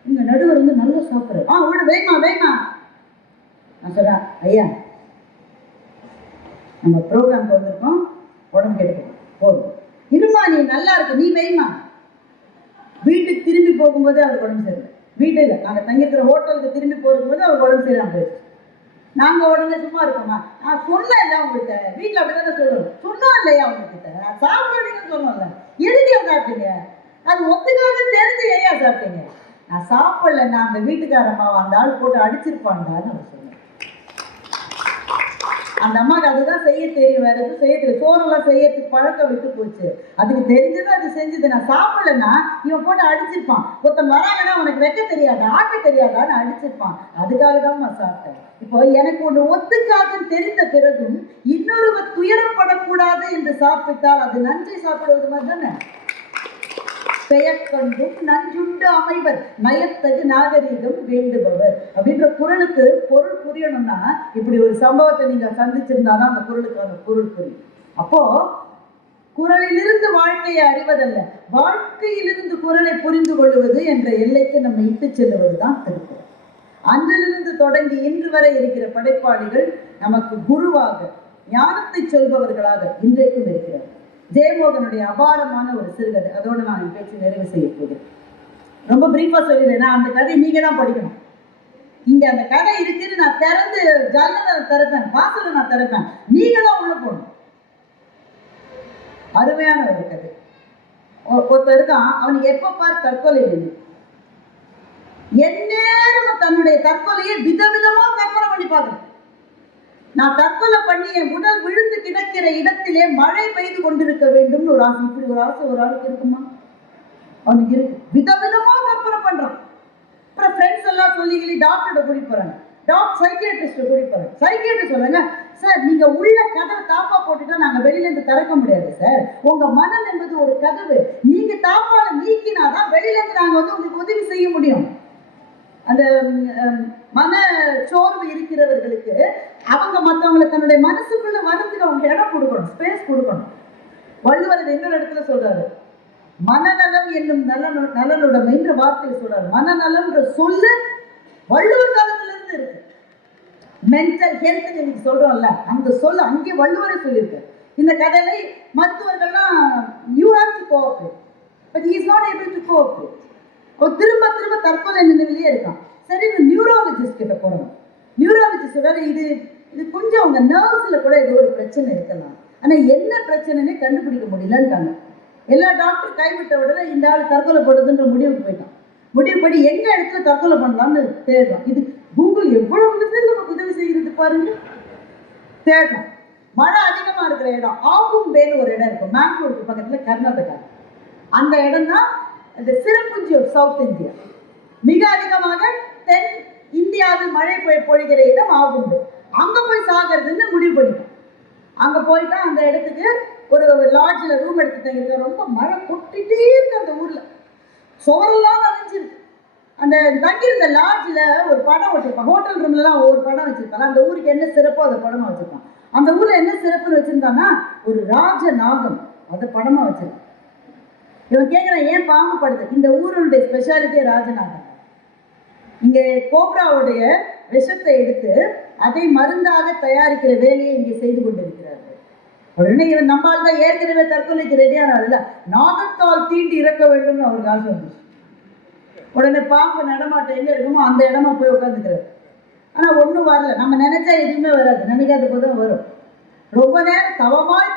இங்க நடுவர் வந்து நல்லா சாப்பிடுறேன், விடு வேமா வேமா. நான் சொல்றேன், ஐயா நம்ம ப்ரோக்ராம்க்கு வந்திருக்கோம், உடம்பு கேட்டுக்கோ போதும், இருமா நீ நல்லா இருக்கு, நீ வைமா. வீட்டுக்கு திரும்பி போகும்போது அவருக்கு உடம்பு சரியில்லை, வீட்டு இல்லை, நாங்கள் தங்கியிருக்கிற ஹோட்டலுக்கு திரும்பி போகும்போது அவர் உடம்பு சரியில்லாம போயிடுச்சு. நாங்கள் உடனே சும்மா இருக்கோமா, நான் சொன்னேன் இல்லை உங்கள்கிட்ட, வீட்டில் அப்படி தானே சொல்லுவோம், சொன்னோம் இல்லையா உங்ககிட்ட சாப்பிடுறீங்கன்னு சொன்னோம்ல, எதுக்கியா சாப்பிட்டீங்க, அது ஒத்துக்காதுன்னு தெரிஞ்சு ஐயா சாப்பிட்டீங்க. நான் சாப்பிடல, நான் அந்த வீட்டுக்காரம்மாவை அந்த ஆள் போட்டு அடிச்சிருப்பான்டான்னு அவர் சொன்னேன். அந்த அம்மாவுக்கு அதுதான் செய்ய தெரியும், வேற எதுவும் செய்ய தெரியும், சோறெல்லாம் செய்யறதுக்கு பழக்கம் விட்டு போச்சு, அதுக்கு தெரிஞ்சது அது செஞ்சது. நான் சாப்பிடலன்னா இவன் போட்டு அடிச்சிருப்பான், ஒருத்தன் வராங்கன்னா உனக்கு வைக்க தெரியாதா ஆக்க தெரியாதான்னு அடிச்சிருப்பான், அதுக்காக தான் நான் சாப்பிட்டேன். இப்போ எனக்கு ஒன்று ஒத்துக்காதுன்னு தெரிந்த பிறகும் இன்னொருவர் துயரப்படக்கூடாது என்று சாப்பிட்டால் அது நன்றி சாப்பிடுவது மாதிரி தானே. பெயர் கண்டும் நஞ்சுண்டு அமைவர் நயத்தகு நாகரீகம் வேண்டுபவர் அப்படின்ற குறளுக்கு பொருள் புரியணும்னா இப்படி ஒரு சம்பவத்தை நீங்க சந்திச்சிருந்தாதான் அந்த குறளுக்கான பொருள் புரியும். அப்போ குறளிலிருந்து வாழ்க்கையை அறிவதல்ல, வாழ்க்கையிலிருந்து குறளை புரிந்து கொள்வது என்ற எல்லைக்கு நம்ம இட்டு செல்லுவதுதான் திருக்குறள். அன்றிலிருந்து தொடங்கி இன்று வரை இருக்கிற படைப்பாளிகள் நமக்கு குருவாக ஞானத்தை சொல்பவர்களாக இன்றைக்கும் இருக்கிறார்கள். ஜெயமோகனுடைய அபாரமான ஒரு சிறுகதை, அதோடு நான் என் பேச்சு நிறைவு செய்ய போகிறேன். ரொம்ப பிரீஃபா சொல்லிடுறேன், நான் அந்த கதை நீங்க தான் படிக்கணும். இங்க அந்த கதை இருக்குன்னு நான் திறந்து ஜன்னலை திறப்பேன், வாசலை நான் திறப்பேன், நீங்க தான் உள்ள போகணும். அருமையான ஒரு கதை. ஒருத்தர் இருக்கான், அவனுக்கு எப்ப பாரு தற்கொலை இல்லை, எந்நேரமும் தன்னுடைய தற்கொலையை விதவிதமா கற்பனை பண்ணி பார்க்கணும். நான் தற்கொலை பண்ணி என் உடல் விழுந்து கிடக்கிற இடத்திலே மழை பெய்து கொண்டிருக்க வேண்டும்னு ஒரு ஆசை. இப்படி ஒரு ஆசை ஒரு ஆளுக்கு இருக்குமா? அவனுக்கு இருக்கு, விதவிதமா கற்பனை பண்றான். அப்புறம் ஃப்ரெண்ட்ஸ் எல்லாம் சொல்லி டாக்டர்கிட்ட கூட்டிட்டு போறாங்க, டாக்டர் சைக்கியாட்ரிஸ்ட கூட்டிட்டு போறாங்க. சைக்கியாட்ரிஸ்ட் சொல்றாங்க, சார் நீங்க உள்ள கதவை தாப்பா போட்டுட்டா நாங்க வெளியில இருந்து திறக்க முடியாது சார், உங்க மனம் என்பது ஒரு கதவு, நீங்க தாப்பால நீக்கினாதான் வெளியில இருந்து நாங்க வந்து உங்களுக்கு உதவி செய்ய முடியும். அந்த மன சோர்வு இருக்கிறவர்களுக்கு அவங்க மற்றவங்களை தன்னுடைய மனசுக்குள்ள வரதுக்கு அவங்க இடம் கொடுக்கணும், ஸ்பேஸ் கொடுக்கணும். வள்ளுவர் இன்னொரு இடத்துல சொல்றாரு, மனநலம் என்னும் நலனுடைமை என்ற வார்த்தையை சொல்றாரு. மனநலம்ன்ற சொல்லு வள்ளுவர் காலத்துல இருந்து இருக்கு. மென்டல் ஹெல்த் இன்னைக்கு சொல்றோம்ல, அந்த சொல்லு அங்கே வள்ளுவரை சொல்லியிருக்கு. இந்த கதையில மருத்துவர்கள்லாம் you have to cooperate, but he is not able to cooperate. திரும்ப திரும்ப தற்கொலை நினைவிலேயே இருக்கான். சரி, நியூரோலஜிஸ்ட் கிட்ட போறோம். நியூரோலஜிஸ்ட் வேற இது கொஞ்சம் அவங்க நர்வ்ஸ்ல கூட ஏதோ ஒரு பிரச்சனை இருக்கலாம், ஆனா என்ன பிரச்சனைன்னு கண்டுபிடிக்க முடியலன்ட்டாங்க. எல்லா டாக்டர் கைவிட்ட உடனே இந்த ஆள் தற்கொலை படுறதுன்ற முடிவுக்கு போயிட்டான். முடிவுப்படி எங்க இடத்துல தற்கொலை பண்ணலாம்னு தேடுறோம். இது கூகுள் எவ்வளவு விதத்தில் நமக்கு உதவி செய்கிறது பாருங்க. தேடுறோம். மழை அதிகமா இருக்கிற இடம் ஆகும்பேன்னு ஒரு இடம் இருக்கும், மேங்களூருக்கு பக்கத்துல, கர்நாடகா. அந்த இடம் தான் இந்த சிறப்புஞ்சி ஆஃப் சவுத் இந்தியா. மிக அதிகமாக தென் இந்தியாவில் மழை பொழிகிற இடம் ஆகும்பே. அங்க போய் சாகிறதுன்னு முடிவு பண்ணிட்டோம். அங்க போயிட்டா அந்த இடத்துக்கு ஒரு லாட்ஜ்ல ரூம் எடுத்து தங்கியிருக்க. ரொம்ப மழை கொட்டிட்டே இருக்கு அந்த ஊர்ல, சோரெல்லாம் நனைஞ்சிருக்கு. அந்த தங்கியிருந்த லாட்ஜ்ல ஒரு படம் வச்சிருப்பான், ஹோட்டல் ரூம்லாம் ஒரு படம் வச்சிருப்பாங்க. அந்த ஊருக்கு என்ன சிறப்போ அதை படமா வச்சிருப்பான். அந்த ஊர்ல என்ன சிறப்புன்னு வச்சிருந்தான்னா ஒரு ராஜ நாகம், அதை படமா வச்சிருக்கான். இவன் கேட்குறான், ஏன் பாம்பு படுது? இந்த ஊருடைய ஸ்பெஷாலிட்டியே ராஜநாதன். இங்கே கோப்ராவுடைய விஷத்தை எடுத்து அதை மருந்தாக தயாரிக்கிற வேலையை இங்கே செய்து கொண்டிருக்கிறார்கள். உடனே இவன் நம்மால் தான் ஏற்கனவே தற்கொலைக்கு ரெடியானால நாகத்தால் தீண்டி இறக்க வேண்டும்னு அவருக்கு ஆசை வந்துச்சு. உடனே பாம்பு நடமாட்டம் எங்க இருக்குமோ அந்த இடமா போய் உட்காந்துக்கிறார். ஆனா ஒன்றும் வரல. நம்ம நினைச்சா எதுவுமே வராது, நினைக்காத போதும் வரும். ரொம்ப நேரம்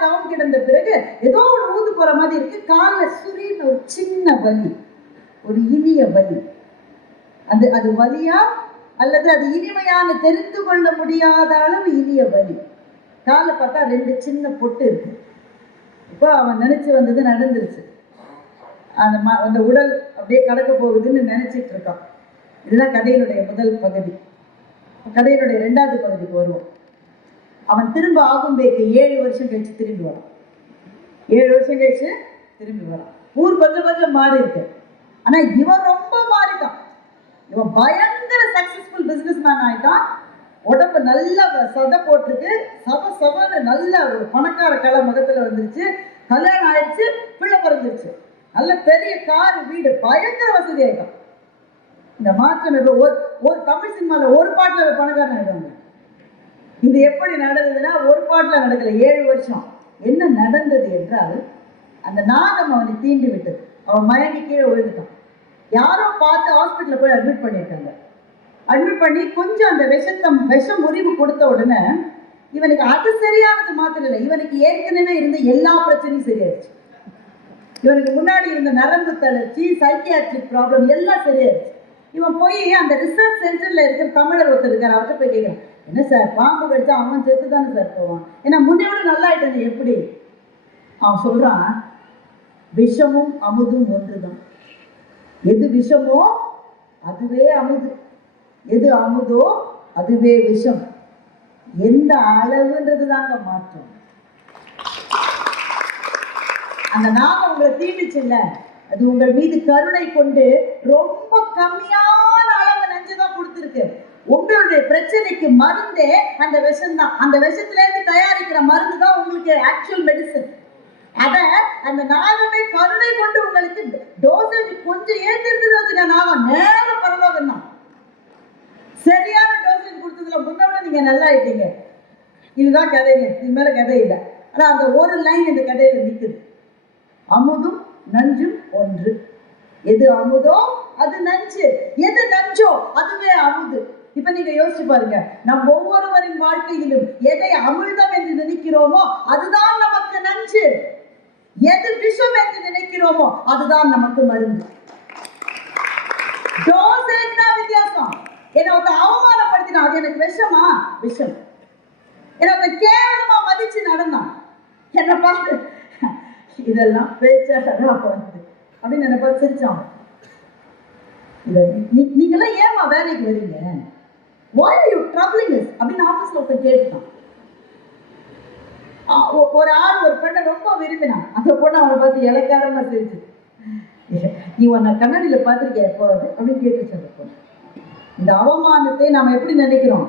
தவம் கிடந்த பிறகு ஏதோ ஒரு ஊந்து போற மாதிரி இருக்கு. காலில் சுரின்னு ஒரு சின்ன வலி, ஒரு இனிய வலி. அது வலியா அல்லது அது இனிமையான தெரிந்து கொள்ள முடியாத அளவு இனிய வலி. காலில் பார்த்தா 2 சின்ன பொட்டு இருக்கு. இப்போ அவன் நினைச்சு வந்தது நடந்துருச்சு. அந்த உடல் அப்படியே கடக்க போகுதுன்னு நினைச்சிட்டு இருக்கான். இதுதான் கதையினுடைய முதல் பகுதி. கதையினுடைய 2வது பகுதிக்கு வருவோம். அவன் திரும்ப ஆகும்பேக்கு 7 வருஷம் கழிச்சு திரும்பி வரான். 7 வருஷம் கழிச்சு திரும்பி வரான். ஊர் கொஞ்சம் கொஞ்சம் மாறி இருக்கு. ஆனா இவன் ரொம்ப மாறிட்டான். இவன் பயங்கர சக்சஸ்ஃபுல் பிசினஸ் மேன் ஆயிட்டான். உடம்பு நல்லா சதை போட்டிருக்கு. சபன்னு நல்ல ஒரு பணக்கார கலை முகத்துல வந்துருச்சு. கல்யாணம் ஆயிடுச்சு, பிள்ளை பிறந்துருச்சு. நல்ல பெரிய கார், வீடு, பயங்கர வசதி ஆயிட்டான். இந்த மாற்றம் இப்போ ஒரு தமிழ் சினிமால ஒரு பாட்டுல பணக்காரன் ஆயிடுவாங்க. இது எப்படி நடந்ததுன்னா ஒரு பாட்டுல நடக்கல, 7 வருஷம். என்ன நடந்தது என்றால், அந்த நாகம் அவனை தீண்டி விட்டது. அவன் மயங்கி கீழே விழுந்துட்டான். யாரோ பார்த்து ஹாஸ்பிட்டலில் போய் அட்மிட் பண்ணியிருக்காங்க. அட்மிட் பண்ணி கொஞ்சம் அந்த விஷம் முறிவு கொடுத்த உடனே இவனுக்கு அது சரியானது மாத்திரம் இல்லை, இவனுக்கு ஏற்கனவே இருந்த எல்லா பிரச்சனையும் சரியாயிடுச்சு. இவனுக்கு முன்னாடி இருந்த நரம்பு தளர்ச்சி, சைக்கியாட்ரிக் ப்ராப்ளம் எல்லாம் சரியாயிடுச்சு. இவன் போய் அந்த ரிசர்ச் சென்டர்ல இருக்கிற தமிழர் ஒருத்தர் இருக்கார், அவர்கிட்ட போய் கேட்குறான், என்ன சார் பாம்பு கடிச்சா அவன் செத்து தானே சார் போவான், ஏன்னா முன்னையோட நல்லா ஆயிட்டானே எப்படி? அவன் சொல்றான், விஷமும் அமுதும் ஒன்றுதான். எது விஷமோ அதுவே அமுது, எது அமுதோ அதுவே விஷம். எந்த அளவுன்றது தாங்க மாற்றம். அந்த நாகம் உங்களை தீண்டுச்சுல்ல, அது உங்கள் மீது கருணை கொண்டு ரொம்ப கம்மியான அளவு நஞ்சுதான் கொடுத்துருக்கு. உங்களுடைய பிரச்சனைக்கு மருந்தே அந்த விஷம் தான். அந்த விஷத்துல இருந்து தயாரிக்கிற மருந்து தான் உங்களுக்கு ஆக்சுவல் மெடிசன். அத அந்த நாகமே கருணை கொண்டு உங்களுக்கு டோசேஜ் கொஞ்சம் ஏற்றிருந்தது வச்சுக்க, நாகம் நேர பரலோகம் தான். சரியான டோசேஜ் கொடுத்ததுல முன்னோட நீங்க நல்லா ஆயிட்டீங்க. இதுதான் கதைங்க, இது மேல கதை இல்லை. ஆனா அந்த ஒரு லைன் இந்த கதையில நிக்குது. அமுதும் நஞ்சும் ஒன்று. எது அமுதோ அது நஞ்சு, எது நஞ்சோ அதுவே அமுது. இப்ப நீங்க யோசிச்சு பாருங்க, நம் ஒவ்வொருவரின் வாழ்க்கையிலும் எதை அமிர்தம் என்று நினைக்கிறோமோ அதுதான் நமக்கு நஞ்சு, எது விஷம் என்று நினைக்கிறோமோ அதுதான் நமக்கு மருந்து. டோசேஜ் தான் வித்தியாசம். என்ன ஒருத்தன் அவமானப்படுத்தினா அது எனக்கு விஷமா? விஷம். என்ன ஒருத்தன் கேவலமா மதிச்சு நடந்தான், என்ன பார்த்து இதெல்லாம் பேச்சாடா வந்து அப்படின்னு என்ன பார்த்து சிரிச்சான். நீங்கெல்லாம் ஏமா வேலைக்கு வரீங்க? Why are you troubling us? அப்படின்னு ஆபீஸ்ல ஒருத்தன் கேட்டுட்டான். ஒரு ஆள் ஒரு பெண்ணை ரொம்ப விரும்பினான். அந்த பொண்ணு அவனை பார்த்து இலக்காரமா சிரிச்சு, நீ உன்னை கண்ணாடியில பார்த்திருக்கிய எப்போது அப்படின்னு கேட்டுச்சு அந்த பொண்ணு. இந்த அவமானத்தை நாம எப்படி நினைக்கிறோம்?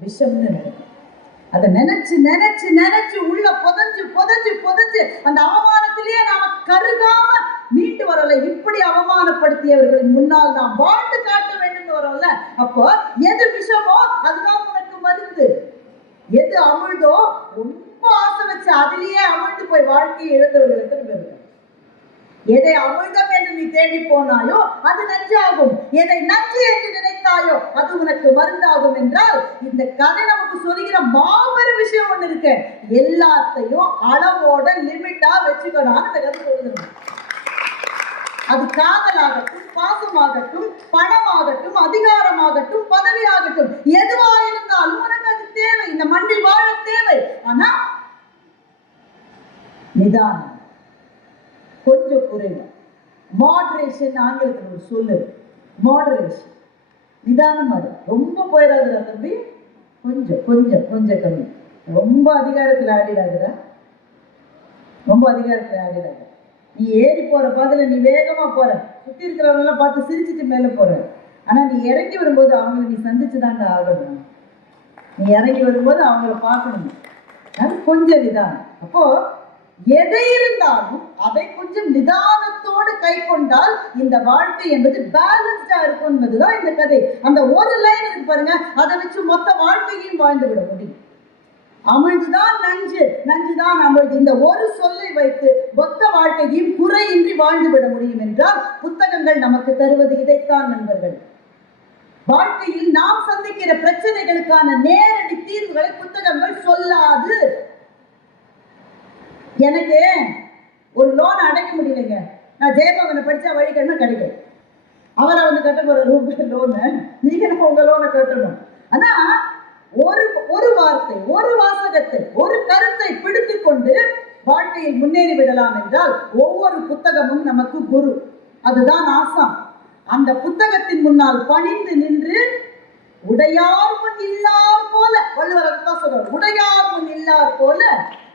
விஷம்னு நினைக்கிறோம். அதை நினைச்சு நினைச்சு நினைச்சு உள்ள புதஞ்சு புதஞ்சு புதஞ்சு அந்த அவமானத்திலேயே நாம கருகாம மீண்டு வரல. இப்படி அவமானப்படுத்தியவர்களின் முன்னால் நாம் வாழ்ந்து காட்ட வேண்டும் வரல. அப்போ எது விஷமோ அதுதான் உனக்கு மருந்து, எது அமிழ்தோ ரொம்ப ஆசை வச்சு அதிலேயே அமிழ்ந்து போய் வாழ்க்கையை இழந்தவர்களுக்கு இருக்கு. எதை அமிழ்தம் என்று நீ தேடி போனாயோ அது நஞ்சாகும், எதை நஞ்சு என்று நினைத்தாயோ அது உனக்கு மருந்தாகும் என்றால் இந்த கதை நமக்கு சொல்லுகிற மாபெரும் விஷயம் ஒண்ணு இருக்கு. எல்லாத்தையும் அளவோட லிமிட்டா வச்சுக்கணும். அந்த கதை சொல்லுங்க. அது காதலாகட்டும், பாசமாகட்டும், பணமாகட்டும், அதிகாரமாகட்டும், பதவியாகட்டும், எதுவா இருந்தாலும் உனக்கு அது தேவை, இந்த மண்ணில் வாழ தேவை. ஆனா நிதானம், கொஞ்சம் குறைவு. மாடரேஷன் ஆங்கிலத்தில் ஒரு சொல்லு, மாடரேஷன். நிதானம், அது ரொம்ப போயிடாதுடா தம்பி, கொஞ்சம் கொஞ்சம் கொஞ்சம் கம்மி. ரொம்ப அதிகாரத்தில் ஆடிடாதுடா, ரொம்ப அதிகாரத்தில் ஆடிடாது. நீ ஏறி போற பாதையில நீ வேகமா போற, சுத்தி இருக்கிறவங்கெல்லாம் பார்த்து சிரிச்சுட்டு மேல போற. ஆனா நீ இறங்கி வரும்போது அவங்களை நீ சந்திச்சுதான்டா ஆகணும். நீ இறங்கி வரும்போது அவங்கள பார்க்கணும். அது கொஞ்சம் நிதானம். அப்போ எதை இருந்தாலும் அதை கொஞ்சம் நிதானத்தோடு கை கொண்டால் இந்த வாழ்க்கை என்பது பேலன்ஸ்டா இருக்கும் என்பதுதான் இந்த கதை. அந்த ஒரு லைன் இருக்கு பாருங்க, அதை வச்சு மொத்த வாழ்க்கையும் வாழ்ந்து விட முடியும். அமிழ்துதான் நஞ்சு, நஞ்சுதான் அமிழ்து. இந்த ஒரு சொல்லை வைத்து மொத்த வாழ்க்கையும் குறையின்றி வாழ்ந்து விட முடியும் என்றால் புத்தகங்கள் நமக்கு தருவது இதைத்தான் நண்பர்கள். வாழ்க்கையில் நாம் சந்திக்கிற பிரச்சனைகளுக்கான நேரடி தீர்வுகளை புத்தகங்கள் சொல்லாது. எனக்கு ஒரு லோன் அடைக்க முடியலைங்க, நான் ஜெயமோகனை படிச்சா வழி கட்டணும் கிடைக்கும். அவரை வந்து கட்ட போற லோனு நீங்க உங்க லோனை கட்டணும். ஆனா ஒரு ஒரு வார்த்தை, ஒரு வாசகத்தை, ஒரு கருத்தை பிடித்துக் கொண்டு வாழ்க்கையில் முன்னேறி விடலாம் என்றால் ஒவ்வொரு புத்தகமும் நமக்கு குரு. அதுதான் ஆசான். அந்த புத்தகத்தின் முன்னால் பணிந்து நின்று உடையார் முன் இல்லார் போல, வள்ளுவர் அதுதான் சொல்றார், உடையார் முன் இல்லார் போல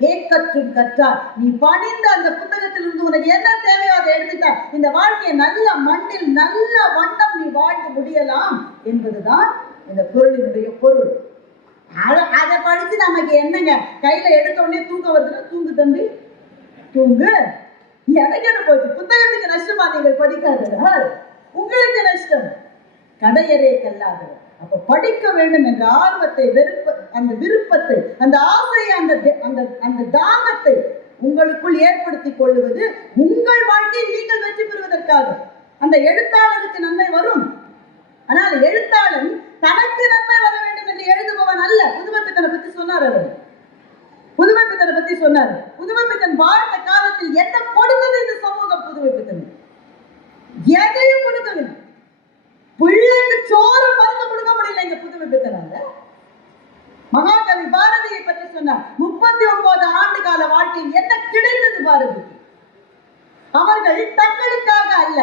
ஏக்கற்றும் கற்றார். நீ பணிந்த அந்த புத்தகத்தில் இருந்து உனக்கு என்ன தேவையோ அதை எடுத்துட்டா இந்த வாழ்க்கையை நல்ல மண்ணில் நல்ல வண்ணம் நீ வாழ்ந்து முடியலாம் என்பதுதான் இந்த குறளினுடைய பொருள். அதை படிச்சு நமக்கு என்னங்க, கையில எடுத்த உடனே தூக்கம் வருதுன்னா தூங்கு தம்பி தூங்கு. எனக்கு என்ன போச்சு, புத்தகத்துக்கு நஷ்டமா நீங்கள் படிக்காதவர், உங்களுக்கு நஷ்டம். கடையரே கல்லாதவர். அப்ப படிக்க வேண்டும் என்ற ஆர்வத்தை, அந்த விருப்பத்தை, அந்த ஆசையை, அந்த தாகத்தை உங்களுக்குள் ஏற்படுத்திக் கொள்வது உங்கள் வாழ்க்கையை நீங்கள் வெற்றி பெறுவதற்காக. அந்த எழுத்தாளருக்கு நன்மை வரும், ஆனால் எழுத்தாளன் தனக்கு நன்மை வர வேண்டும் என்று எழுதுபவன் அல்ல. புதுமைப்பித்தனை பத்தி சொன்னார் அவர். புதுமைப்பித்தனை பத்தி சொன்னார். புதுமைப்பித்தன் வாழ்ந்த காலத்தில் என்ன கொடுத்தது இந்த சமூகம்? புதுமைப்பித்தன் எதையும் கொடுக்கவில்லை. பிள்ளைக்கு சோறு மருந்து கொடுக்க முடியல இந்த புதுமைப்பித்தனால. மகாகவி பாரதியை பற்றி சொன்னார். 39 ஆண்டு கால வாழ்க்கையில் என்ன கிடைத்தது பாரதிக்கு? அவர்கள் தங்களுக்காக அல்ல,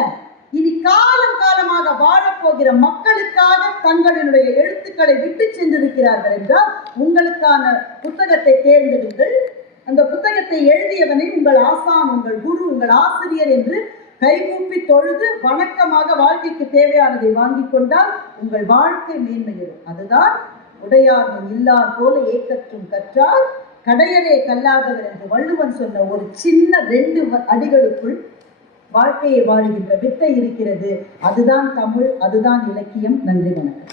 இனி காலம் காலமாக வாழப்போகிற மக்களுக்காக தங்களினுடைய எழுத்துக்களை விட்டு சென்றிருக்கிறார்கள் என்றால் உங்களுக்கான புத்தகத்தை தேர்ந்தெடுங்கள். அந்த புத்தகத்தை எழுதியவனை உங்கள் ஆசான், உங்கள் குரு, உங்கள் ஆசிரியர் என்று கைகூப்பி தொழுது வணக்கமாக வாழ்க்கைக்கு தேவையானதை வாங்கி கொண்டால் உங்கள் வாழ்க்கை மேன்மையிடும். அதுதான் உடையார் முன் இல்லார் போல ஏக்கற்றும் கற்றார் கடையரே கல்லாதவர் என்று வள்ளுவன் சொன்ன ஒரு சின்ன 2 அடிகளுக்குள் வாழ்க்கையை வாழுகின்ற வித்தை இருக்கிறது. அதுதான் தமிழ், அதுதான் இலக்கியம். நன்றி, வணக்கம்.